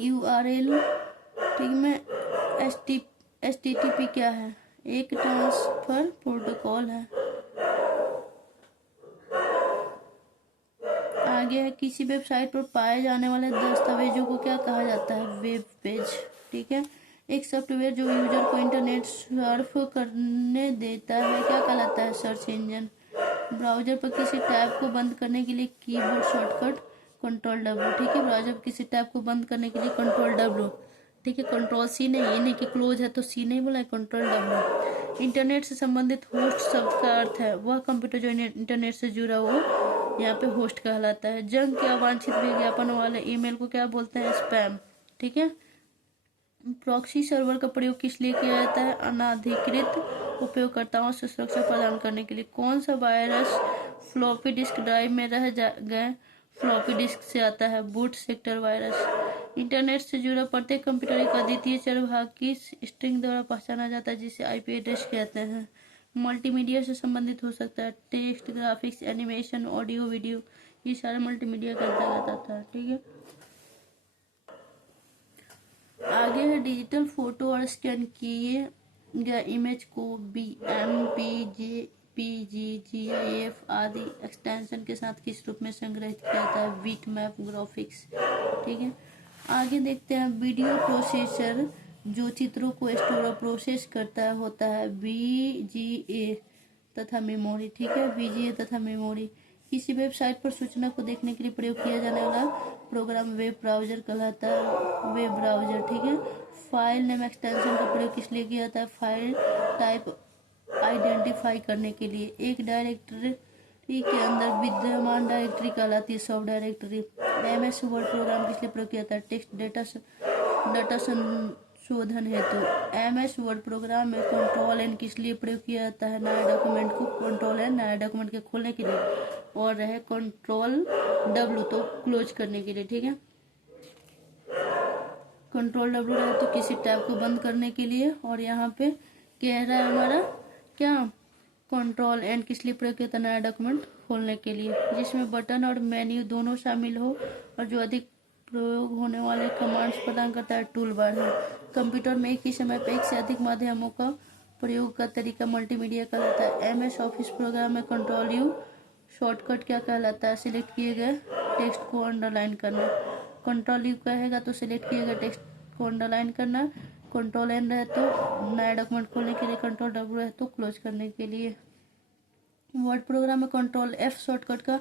URL, ठीक में। HTTP क्या है? एक ट्रांसफर प्रोटोकॉल है। आगे है किसी वेबसाइट पर पाए जाने वाले दस्तावेजों को क्या कहा जाता है? वेब पेज, ठीक है। एक सॉफ्टवेयर जो यूजर को इंटरनेट सर्फ करने देता है क्या कहलाता है? Search engine. ब्राउजर पर किसी टैब को बंद करने के लिए कीबोर्ड शॉर्टकट Ctrl+W, ठीक है। ब्राउजर पर किसी टैब को बंद करने के लिए Ctrl+W, ठीक है। Ctrl+C नहीं, ये नहीं कि क्लोज है तो C नहीं बोला है, Ctrl+W। इंटरनेट से संबंधित होस्ट शब्द का अर्थ है वह कंप्यूटर जो इंटरनेट से जुड़ा हो, यहाँ पे होस्ट कहलाता है। जंक या वांछित विज्ञापन वाले ईमेल को क्या बोलते हैं? स्पैम, ठीक है। प्रॉक्सी सर्वर का प्रयोग किस लिए किया जाता है? अनाधिकृत उपयोगकर्ताओं से सुरक्षा प्रदान करने के लिए। कौन सा वायरस फ्लॉपी डिस्क ड्राइव में रह गए फ्लॉपी डिस्क से आता है? Boot sector virus. इंटरनेट से जुड़ा प्रत्येक कंप्यूटर एक अद्वितीय चरभाग की स्ट्रिंग द्वारा पहचाना जाता है जिसे IP एड्रेस कहते हैं। मल्टीमीडिया से संबंधित हो सकता है। Text, graphics, animation, audio, video, ये सारे मल्टीमीडिया के अंतर्गत आता है, ठीक है। आगे है डिजिटल फोटो और स्कैन किए गए इमेज को BMP, JPG, GIF आदि एक्सटेंशन के साथ किस रूप में संग्रहित किया जाता है? बिटमैप ग्राफिक्स, ठीक है। आगे देखते हैं वीडियो प्रोसेसर जो चित्रों को स्टोर और प्रोसेस करता है होता है VGA तथा मेमोरी, ठीक है। VGA तथा मेमोरी। किसी वेबसाइट पर सूचना को देखने के लिए प्रयोग किया जाने वाला प्रोग्राम वेब ब्राउजर कहलाता है, वेब ब्राउजर। ठीक है। फाइल नेम एक्सटेंशन का प्रयोग किस लिए किया जाता है? फाइल टाइप आइडेंटिफाई करने के लिए। एक डायरेक्टरी के अंदर विद्यमान डायरेक्टरी कहलाती है सब डायरेक्टरी। MS वर्ड प्रोग्राम किस लिए प्रयोग किया जाता है? टेक्स्ट डाटा संशोधन हेतु। MS वर्ड प्रोग्राम में कंट्रोल एन किस लिए प्रयोग किया जाता है? नए डॉक्यूमेंट को कंट्रोल एन नए डॉक्यूमेंट के खोलने के लिए, और रहे कंट्रोल W तो क्लोज करने के लिए। ठीक है। कंट्रोल W रहे तो किसी टैब को बंद करने के लिए, और यहाँ पे कह रहा है हमारा क्या? कंट्रोल एन किस लिए प्रयोग किया था? नया डॉक्यूमेंट खोलने के लिए। जिसमें बटन और मेन्यू दोनों शामिल हो और जो अधिक प्रयोग होने वाले कमांड्स प्रदान करता है टूल बार है। कंप्यूटर में एक ही समय पर एक से अधिक माध्यमों का प्रयोग का तरीका मल्टीमीडिया कहलाता है। MS ऑफिस प्रोग्राम में कंट्रोल U शॉर्टकट क्या कहलाता है? सिलेक्ट किए गए टेक्स्ट को अंडरलाइन करना। कंट्रोल U कहेगा तो सिलेक्ट किए गए टेक्स्ट को अंडरलाइन करना। कंट्रोल N रहे तो नया डॉक्यूमेंट खोलने के लिए, कंट्रोल W रहे तो क्लोज करने के लिए। वर्ड प्रोग्राम में कंट्रोल F शॉर्टकट का,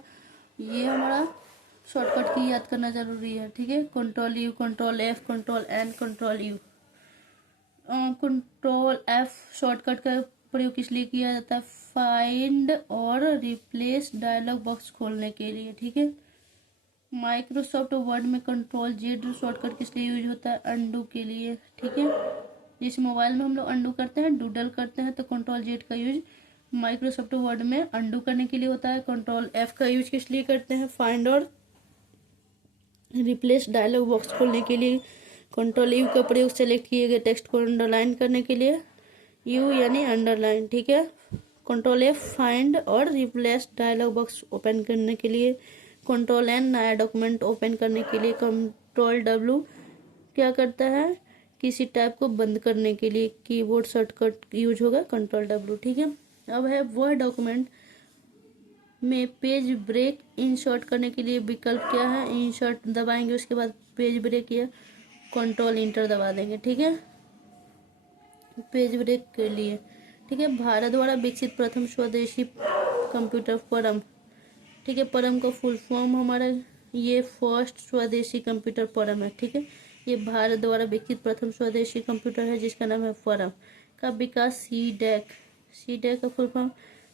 ये हमारा शॉर्टकट की याद करना जरूरी है। ठीक है। Control U, control F, control N, control U। Control F shortcut का प्रयोग किस लिए किया जाता है? फाइंड और रिप्लेस डायलॉग बॉक्स खोलने के लिए। ठीक है। माइक्रोसॉफ्ट वर्ड में कंट्रोल Z शॉर्टकट किस लिए यूज होता है? अंडू के लिए। ठीक है। जिस मोबाइल में हम लोग अंडू करते हैं, डूडल करते हैं, तो कंट्रोल Z का यूज माइक्रोसॉफ्ट वर्ड में अंडू करने के लिए होता है। कंट्रोल F का यूज किस लिए करते हैं? फाइंड और रिप्लेस डायलॉग बॉक्स खोलने के लिए। कंट्रोल U का प्रयोग सेलेक्ट किए गए टेक्स्ट को अंडरलाइन करने के लिए, U यानी अंडरलाइन। ठीक है। कंट्रोल F फाइंड और रिप्लेस डायलॉग बॉक्स ओपन करने के लिए। कंट्रोल N नया डॉक्यूमेंट ओपन करने के लिए। कंट्रोल W क्या करता है? किसी टैब को बंद करने के लिए कीबोर्ड शॉर्टकट यूज होगा कंट्रोल W। ठीक है। अब है वह डॉक्यूमेंट में पेज ब्रेक इंसर्ट करने के लिए विकल्प क्या है? इंसर्ट दबाएंगे, उसके बाद पेज ब्रेक या कंट्रोल इंटर दबा देंगे। ठीक है। पेज ब्रेक के लिए। ठीक है। भारत द्वारा विकसित प्रथम स्वदेशी कंप्यूटर परम। ठीक है। परम का फुल फॉर्म हमारा ये फर्स्ट स्वदेशी कंप्यूटर परम है। ठीक है। ये भारत द्वारा विकसित प्रथम स्वदेशी कंप्यूटर है जिसका नाम है परम। का विकास CDAC का full form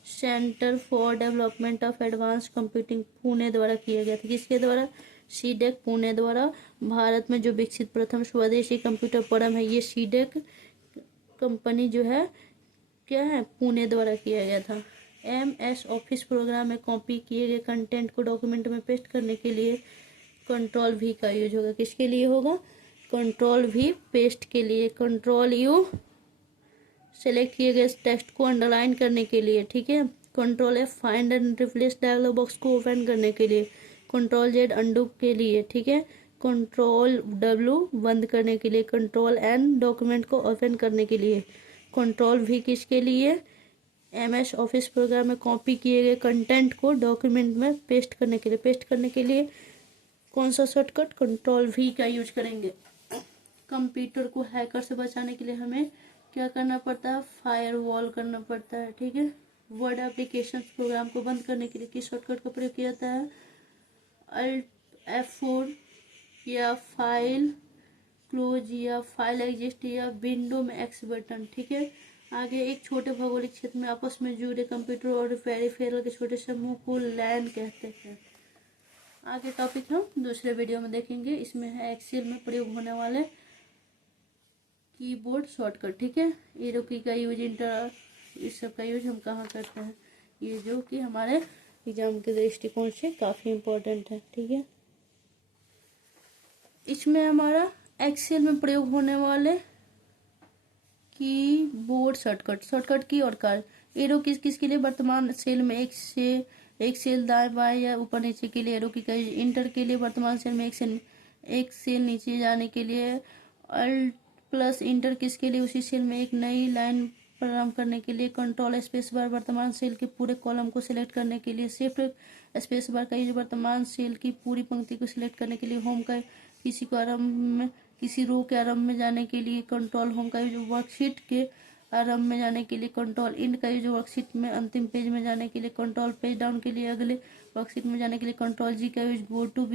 centre for development of advance computing Pune द्वारा किया गया था। किसके द्वारा? CDAC पुणे द्वारा। भारत में जो विकसित प्रथम स्वदेशी कंप्यूटर परम है, ये CDAC कंपनी जो है क्या है? पुणे द्वारा किया गया था। MS ऑफिस प्रोग्राम में कॉपी किए गए कंटेंट को डॉक्यूमेंट में पेस्ट करने के लिए कंट्रोल V का यूज होगा। किसके लिए होगा? कंट्रोल V पेस्ट के लिए। कंट्रोल U सेलेक्ट किए गए टेक्स्ट को अंडरलाइन करने के लिए। ठीक है। Control F find and replace dialog box को ओपन करने के लिए। कंट्रोल Z अंडू के लिए। ठीक है। कंट्रोल W बंद करने के लिए। कंट्रोल N डॉक्यूमेंट को ओपन करने के लिए। कंट्रोल V किसके लिए? MS ऑफिस प्रोग्राम में कॉपी किए गए कंटेंट को डॉक्यूमेंट में पेस्ट करने के लिए। पेस्ट करने के लिए कौन सा शॉर्टकट? कंट्रोल V का यूज करेंगे। कंप्यूटर को हैकर से बचाने के लिए हमें क्या करना पड़ता है? फायरवॉल करना पड़ता है। ठीक है। वर्ड एप्लीकेशन प्रोग्राम को बंद करने के लिए किस शॉर्टकट का प्रयोग किया जाता है? Alt F4 या फाइल क्लोज या फाइल एग्जिस्ट या विंडो में X बटन। ठीक है। आगे एक छोटे भौगोलिक क्षेत्र में आपस में जुड़े कंप्यूटर और पेरिफेरल के छोटे समूह को LAN कहते हैं। आगे टॉपिक हम दूसरे वीडियो में देखेंगे। इसमें है एक्सेल में प्रयोग होने वाले कीबोर्ड शॉर्टकट। ठीक है। एरो की का यूज, इंटर, इस सब का यूज हम कहाँ करते हैं, ये जो कि हमारे एग्जाम के दृष्टिकोण से काफी इम्पोर्टेंट है। ठीक है। इसमें हमारा एक्सेल में प्रयोग होने वाले कीबोर्ड शॉर्टकट की और कार्य। एरो किस के लिए? वर्तमान सेल में एक सेल दाएं बाएं या ऊपर नीचे के लिए एरो की का। इंटर के लिए वर्तमान सेल में एक सेल नीचे जाने के लिए। अल्ट प्लस इंटर किसके लिए? उसी सेल में एक नई लाइन प्रारंभ करने के लिए। कंट्रोल स्पेस बार वर्तमान सेल के पूरे कॉलम को सिलेक्ट करने के लिए। शिफ्ट स्पेस बार का यूज वर्तमान सेल की पूरी पंक्ति को सिलेक्ट करने के लिए। होम का किसी रो के आरंभ में जाने के लिए। कंट्रोल होम का यूज वर्कशीट के आरंभ में जाने के लिए कंट्रोल इंड का यूज वर्कशीट में अंतिम पेज में जाने के लिए, कंट्रोल पेज डाउन के लिए अगले वर्कशीट में जाने के लिए, कंट्रोल जी का यूज गो टू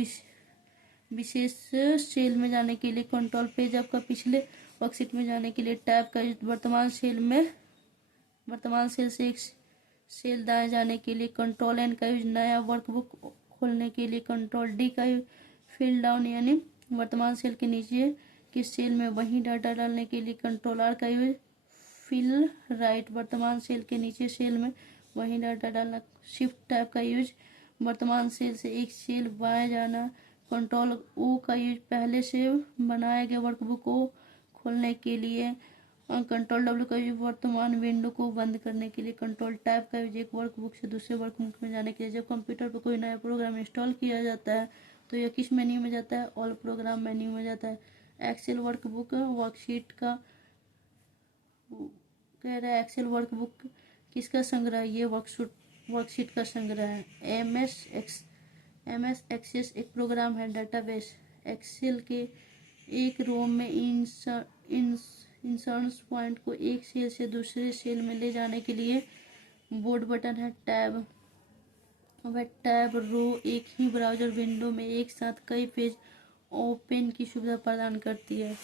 विशेष सेल में जाने के लिए, कंट्रोल पेज आपका पिछले वर्कशीट में जाने के लिए, टैब का यूज वर्तमान सेल से एक सेल दाएं जाने के लिए, कंट्रोल एन का यूज नया वर्कबुक खोलने के लिए, कंट्रोल डी का यूज फिल डाउन यानी वर्तमान सेल के नीचे के सेल में वही डाटा डालने के लिए, कंट्रोल आर का यूज फिल राइट वर्तमान सेल के नीचे सेल में वही डाटा डालना, शिफ्ट टैब का यूज वर्तमान सेल से एक सेल बाएं जाना, कंट्रोल ओ का यूज पहले से बनाए गए वर्कबुक को खोलने के लिए, कंट्रोल डब्ल्यू का यूज वर्तमान विंडो को बंद करने के लिए, कंट्रोल टैब का यूज एक वर्कबुक से दूसरे वर्कबुक में जाने के लिए। जब कंप्यूटर पर कोई नया प्रोग्राम इंस्टॉल किया जाता है तो यह किस मेन्यू में जाता है? ऑल प्रोग्राम मेन्यू में जाता है। एक्सेल वर्कबुक वर्कशीट का कह रहा है, एक्सेल वर्कबुक किसका संग्रह? ये वर्कशीट का संग्रह है। एमएस एक्सेस एक प्रोग्राम है डेटाबेस। एक्सेल के एक रो में इंसर्ट्स पॉइंट को एक सेल से दूसरे सेल में ले जाने के लिए बोर्ड बटन है। टैब रो एक ही ब्राउजर विंडो में एक साथ कई पेज ओपन की सुविधा प्रदान करती है।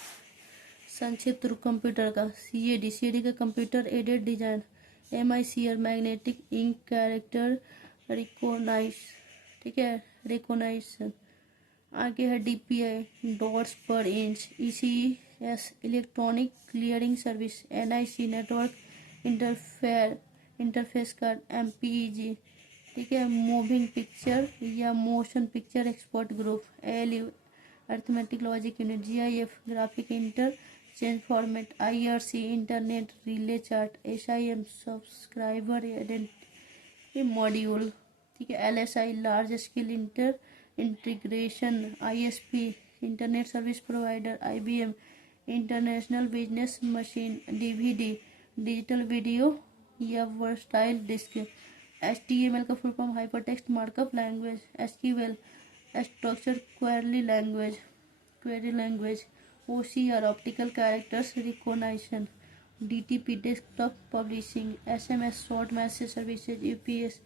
संक्षिप्त रूप कंप्यूटर का सीएडी का computer aided design, MICR magnetic ink character recognize, ठीक है, रिकोनाइजेशन। आगे है DPI dots per inch, ECS electronic clearing service, NIC network interface card, MPEG, ठीक है, मूविंग पिक्चर या motion picture export group, ALU arithmetic logic unit, GIF graphic interchange format, IRC internet relay chart, SIM subscriber identity module, ठीक है, LSI large scale integration, ISP internet service provider, IBM international business machine, DVD digital video या versatile disc, HTML का full form hypertext markup language, SQL structure query language, OCR optical characters recognition, DTP desktop publishing, SMS short message services, UPS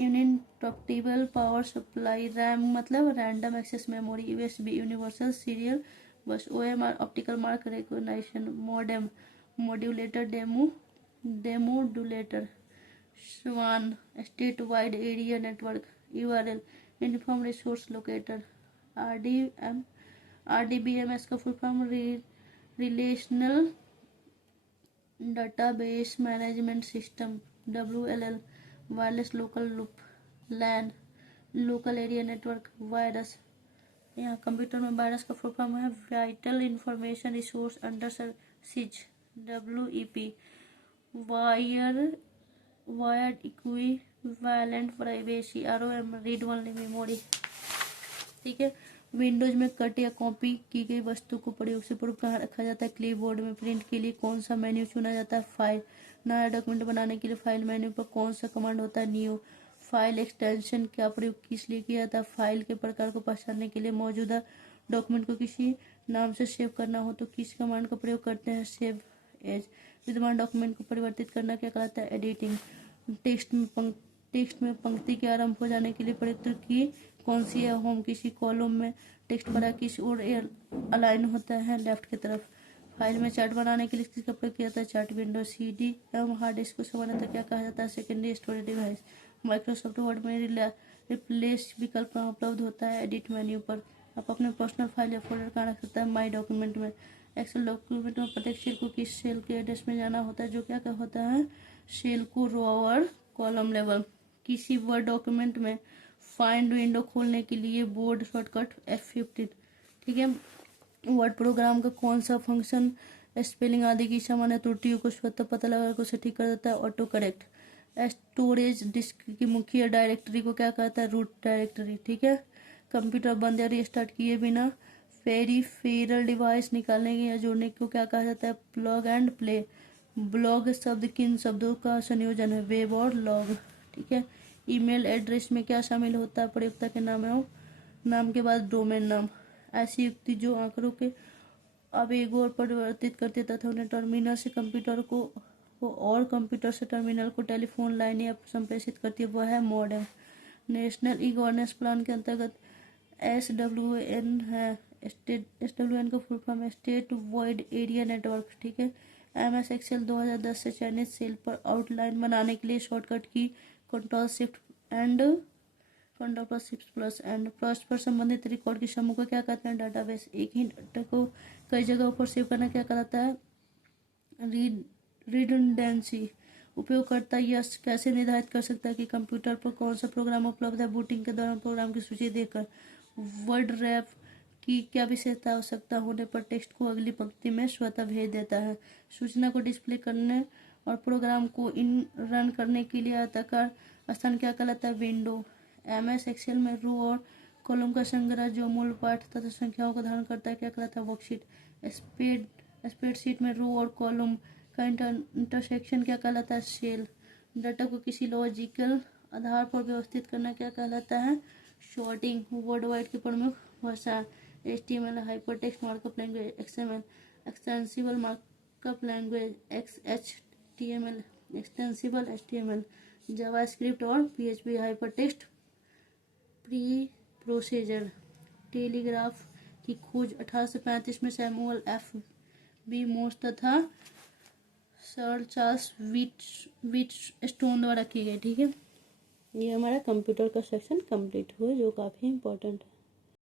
uninterruptible power supply, RAM मतलब random access memory, USB universal serial bus, OMR optical mark recognition, modem modulator demodulator, SWAN state wide area network, URL uniform resource locator, RDBMS का full form relational database management system, WLL wireless local loop, LAN local area network, virus, यहाँ computer में virus का full form है vital information resource under सिज, WEP wired equivalent privacy, ROM read only memory, ठीक है। Windows में cut या copy की गई वस्तु को प्रयोग से पूर्व कहाँ रखा जाता है? क्लिपबोर्ड में। प्रिंट के लिए कौन सा मेन्यू चुना जाता है? फाइल। नया डॉक्यूमेंट बनाने के लिए फाइल मेन्यू पर कौन सा कमांड होता है? न्यू। फाइल एक्सटेंशन का प्रयोग किस लिए किया जाता है? फाइल के प्रकार को पहचानने के लिए। मौजूदा डॉक्यूमेंट को किसी नाम से सेव करना हो तो किस कमांड का प्रयोग करते हैं? Save as. विद्यमान डॉक्यूमेंट को परिवर्तित करना क्या कहलाता है? एडिटिंग। टेक्स्ट में पंक्ति के आरंभ हो जाने के लिए प्रयुक्त की कौन सी है? होम। किसी कॉलम में टेक्स्ट भरा किस ओर अलाइन होता है? लेफ्ट की तरफ। फाइल में चार्ट बनाने के लिए किसका प्रयोग किया जाता है? Chart window. CD एवं हार्ड डिस्क को सामान्यतः क्या कहा जाता है? Secondary storage device. Microsoft word में रिप्लेस विकल्प कहाँ उपलब्ध होता है? एडिट मेन्यू पर। आप अपने पर्सनल फाइल या फोल्डर कहाँ रख सकते हैं? माई डॉक्यूमेंट में। एक्सेल डॉक्यूमेंट में प्रत्येक सेल को किस सेल के एड्रेस में जाना होता है? जो क्या क्या होता है? सेल को रो और कॉलम लेवल। किसी वर्ड डॉक्यूमेंट में फाइंड विंडो खोलने के लिए बोर्ड शॉर्टकट F15, ठीक है। वर्ड प्रोग्राम का कौन सा फंक्शन स्पेलिंग आदि की सामान्य त्रुटियों को स्वतः पता लगाकर उसे ठीक कर देता है? Auto correct. स्टोरेज डिस्क की मुख्य डायरेक्टरी को क्या कहता है? रूट डायरेक्टरी, ठीक है। कंप्यूटर बंद या रीस्टार्ट किए बिना पेरिफेरल डिवाइस निकालने या जोड़ने को क्या कहा जाता है? Plug and play. ब्लॉग शब्द किन शब्दों का संयोजन है? वेब और लॉग, ठीक है। ईमेल एड्रेस में क्या शामिल होता है? प्रयोक्ता के नाम के बाद डोमेन नाम। ऐसी युक्ति जो आंकड़ों के आवेग और परिवर्तित करते तथा उन्हें टर्मिनल से कंप्यूटर को और कंप्यूटर से टर्मिनल को टेलीफोन लाइन या संप्रेषित करती है, वह है modem. National e governance plan के अंतर्गत SWN है, SWN का फुल फॉर्म है स्टेट वाइड एरिया नेटवर्क, ठीक है। MS एक्सेल 2010 से चयनित सेल पर आउटलाइन बनाने के लिए शॉर्टकट की control shift plus and first पर संबंधित रिकॉर्ड के समूह को क्या कहते हैं, डाटाबेस। एक ही डाटा को कई जगहों पर सेव करना क्या कहलाता है, रिडंडेंसी। उपयोगकर्ता यह कैसे निर्धारित कर सकता है कि कंप्यूटर पर कौन सा प्रोग्राम उपलब्ध है, बूटिंग के दौरान प्रोग्राम की सूची देखकर। वर्ड रैप की क्या विशेषता आवश्यकता होने पर टेक्स्ट को अगली पंक्ति में स्वतः भेज देता है। सूचना को डिस्प्ले करने और प्रोग्राम को रन करने के लिए आयताकार स्थान क्या कहलाता है, विंडो। MS एक्सेल में रो और कॉलम का संग्रह जो मूल पाठ तथा संख्याओं का धारण करता है क्या कहलाता है, वर्कशीट। स्प्रेडशीट में रो और कॉलम का इंटरसेक्शन क्या कहलाता है, सेल। डाटा को किसी लॉजिकल आधार पर व्यवस्थित करना क्या कहलाता है, सॉर्टिंग। वर्ड वाइड की प्रमुख भाषा HTML, hypertext markup language XML, extensible markup language XHTML, extensible HTML, JavaScript और PHP। Hypertext pre procedure. Telegraph की खोज 1835 में सैमुअल F.B. मोर्स तथा सर चार्ल्स व्हीटस्टोन द्वारा की गई, ठीक है। ये हमारा कंप्यूटर का सेक्शन कंप्लीट हुआ, जो काफ़ी इंपॉर्टेंट है।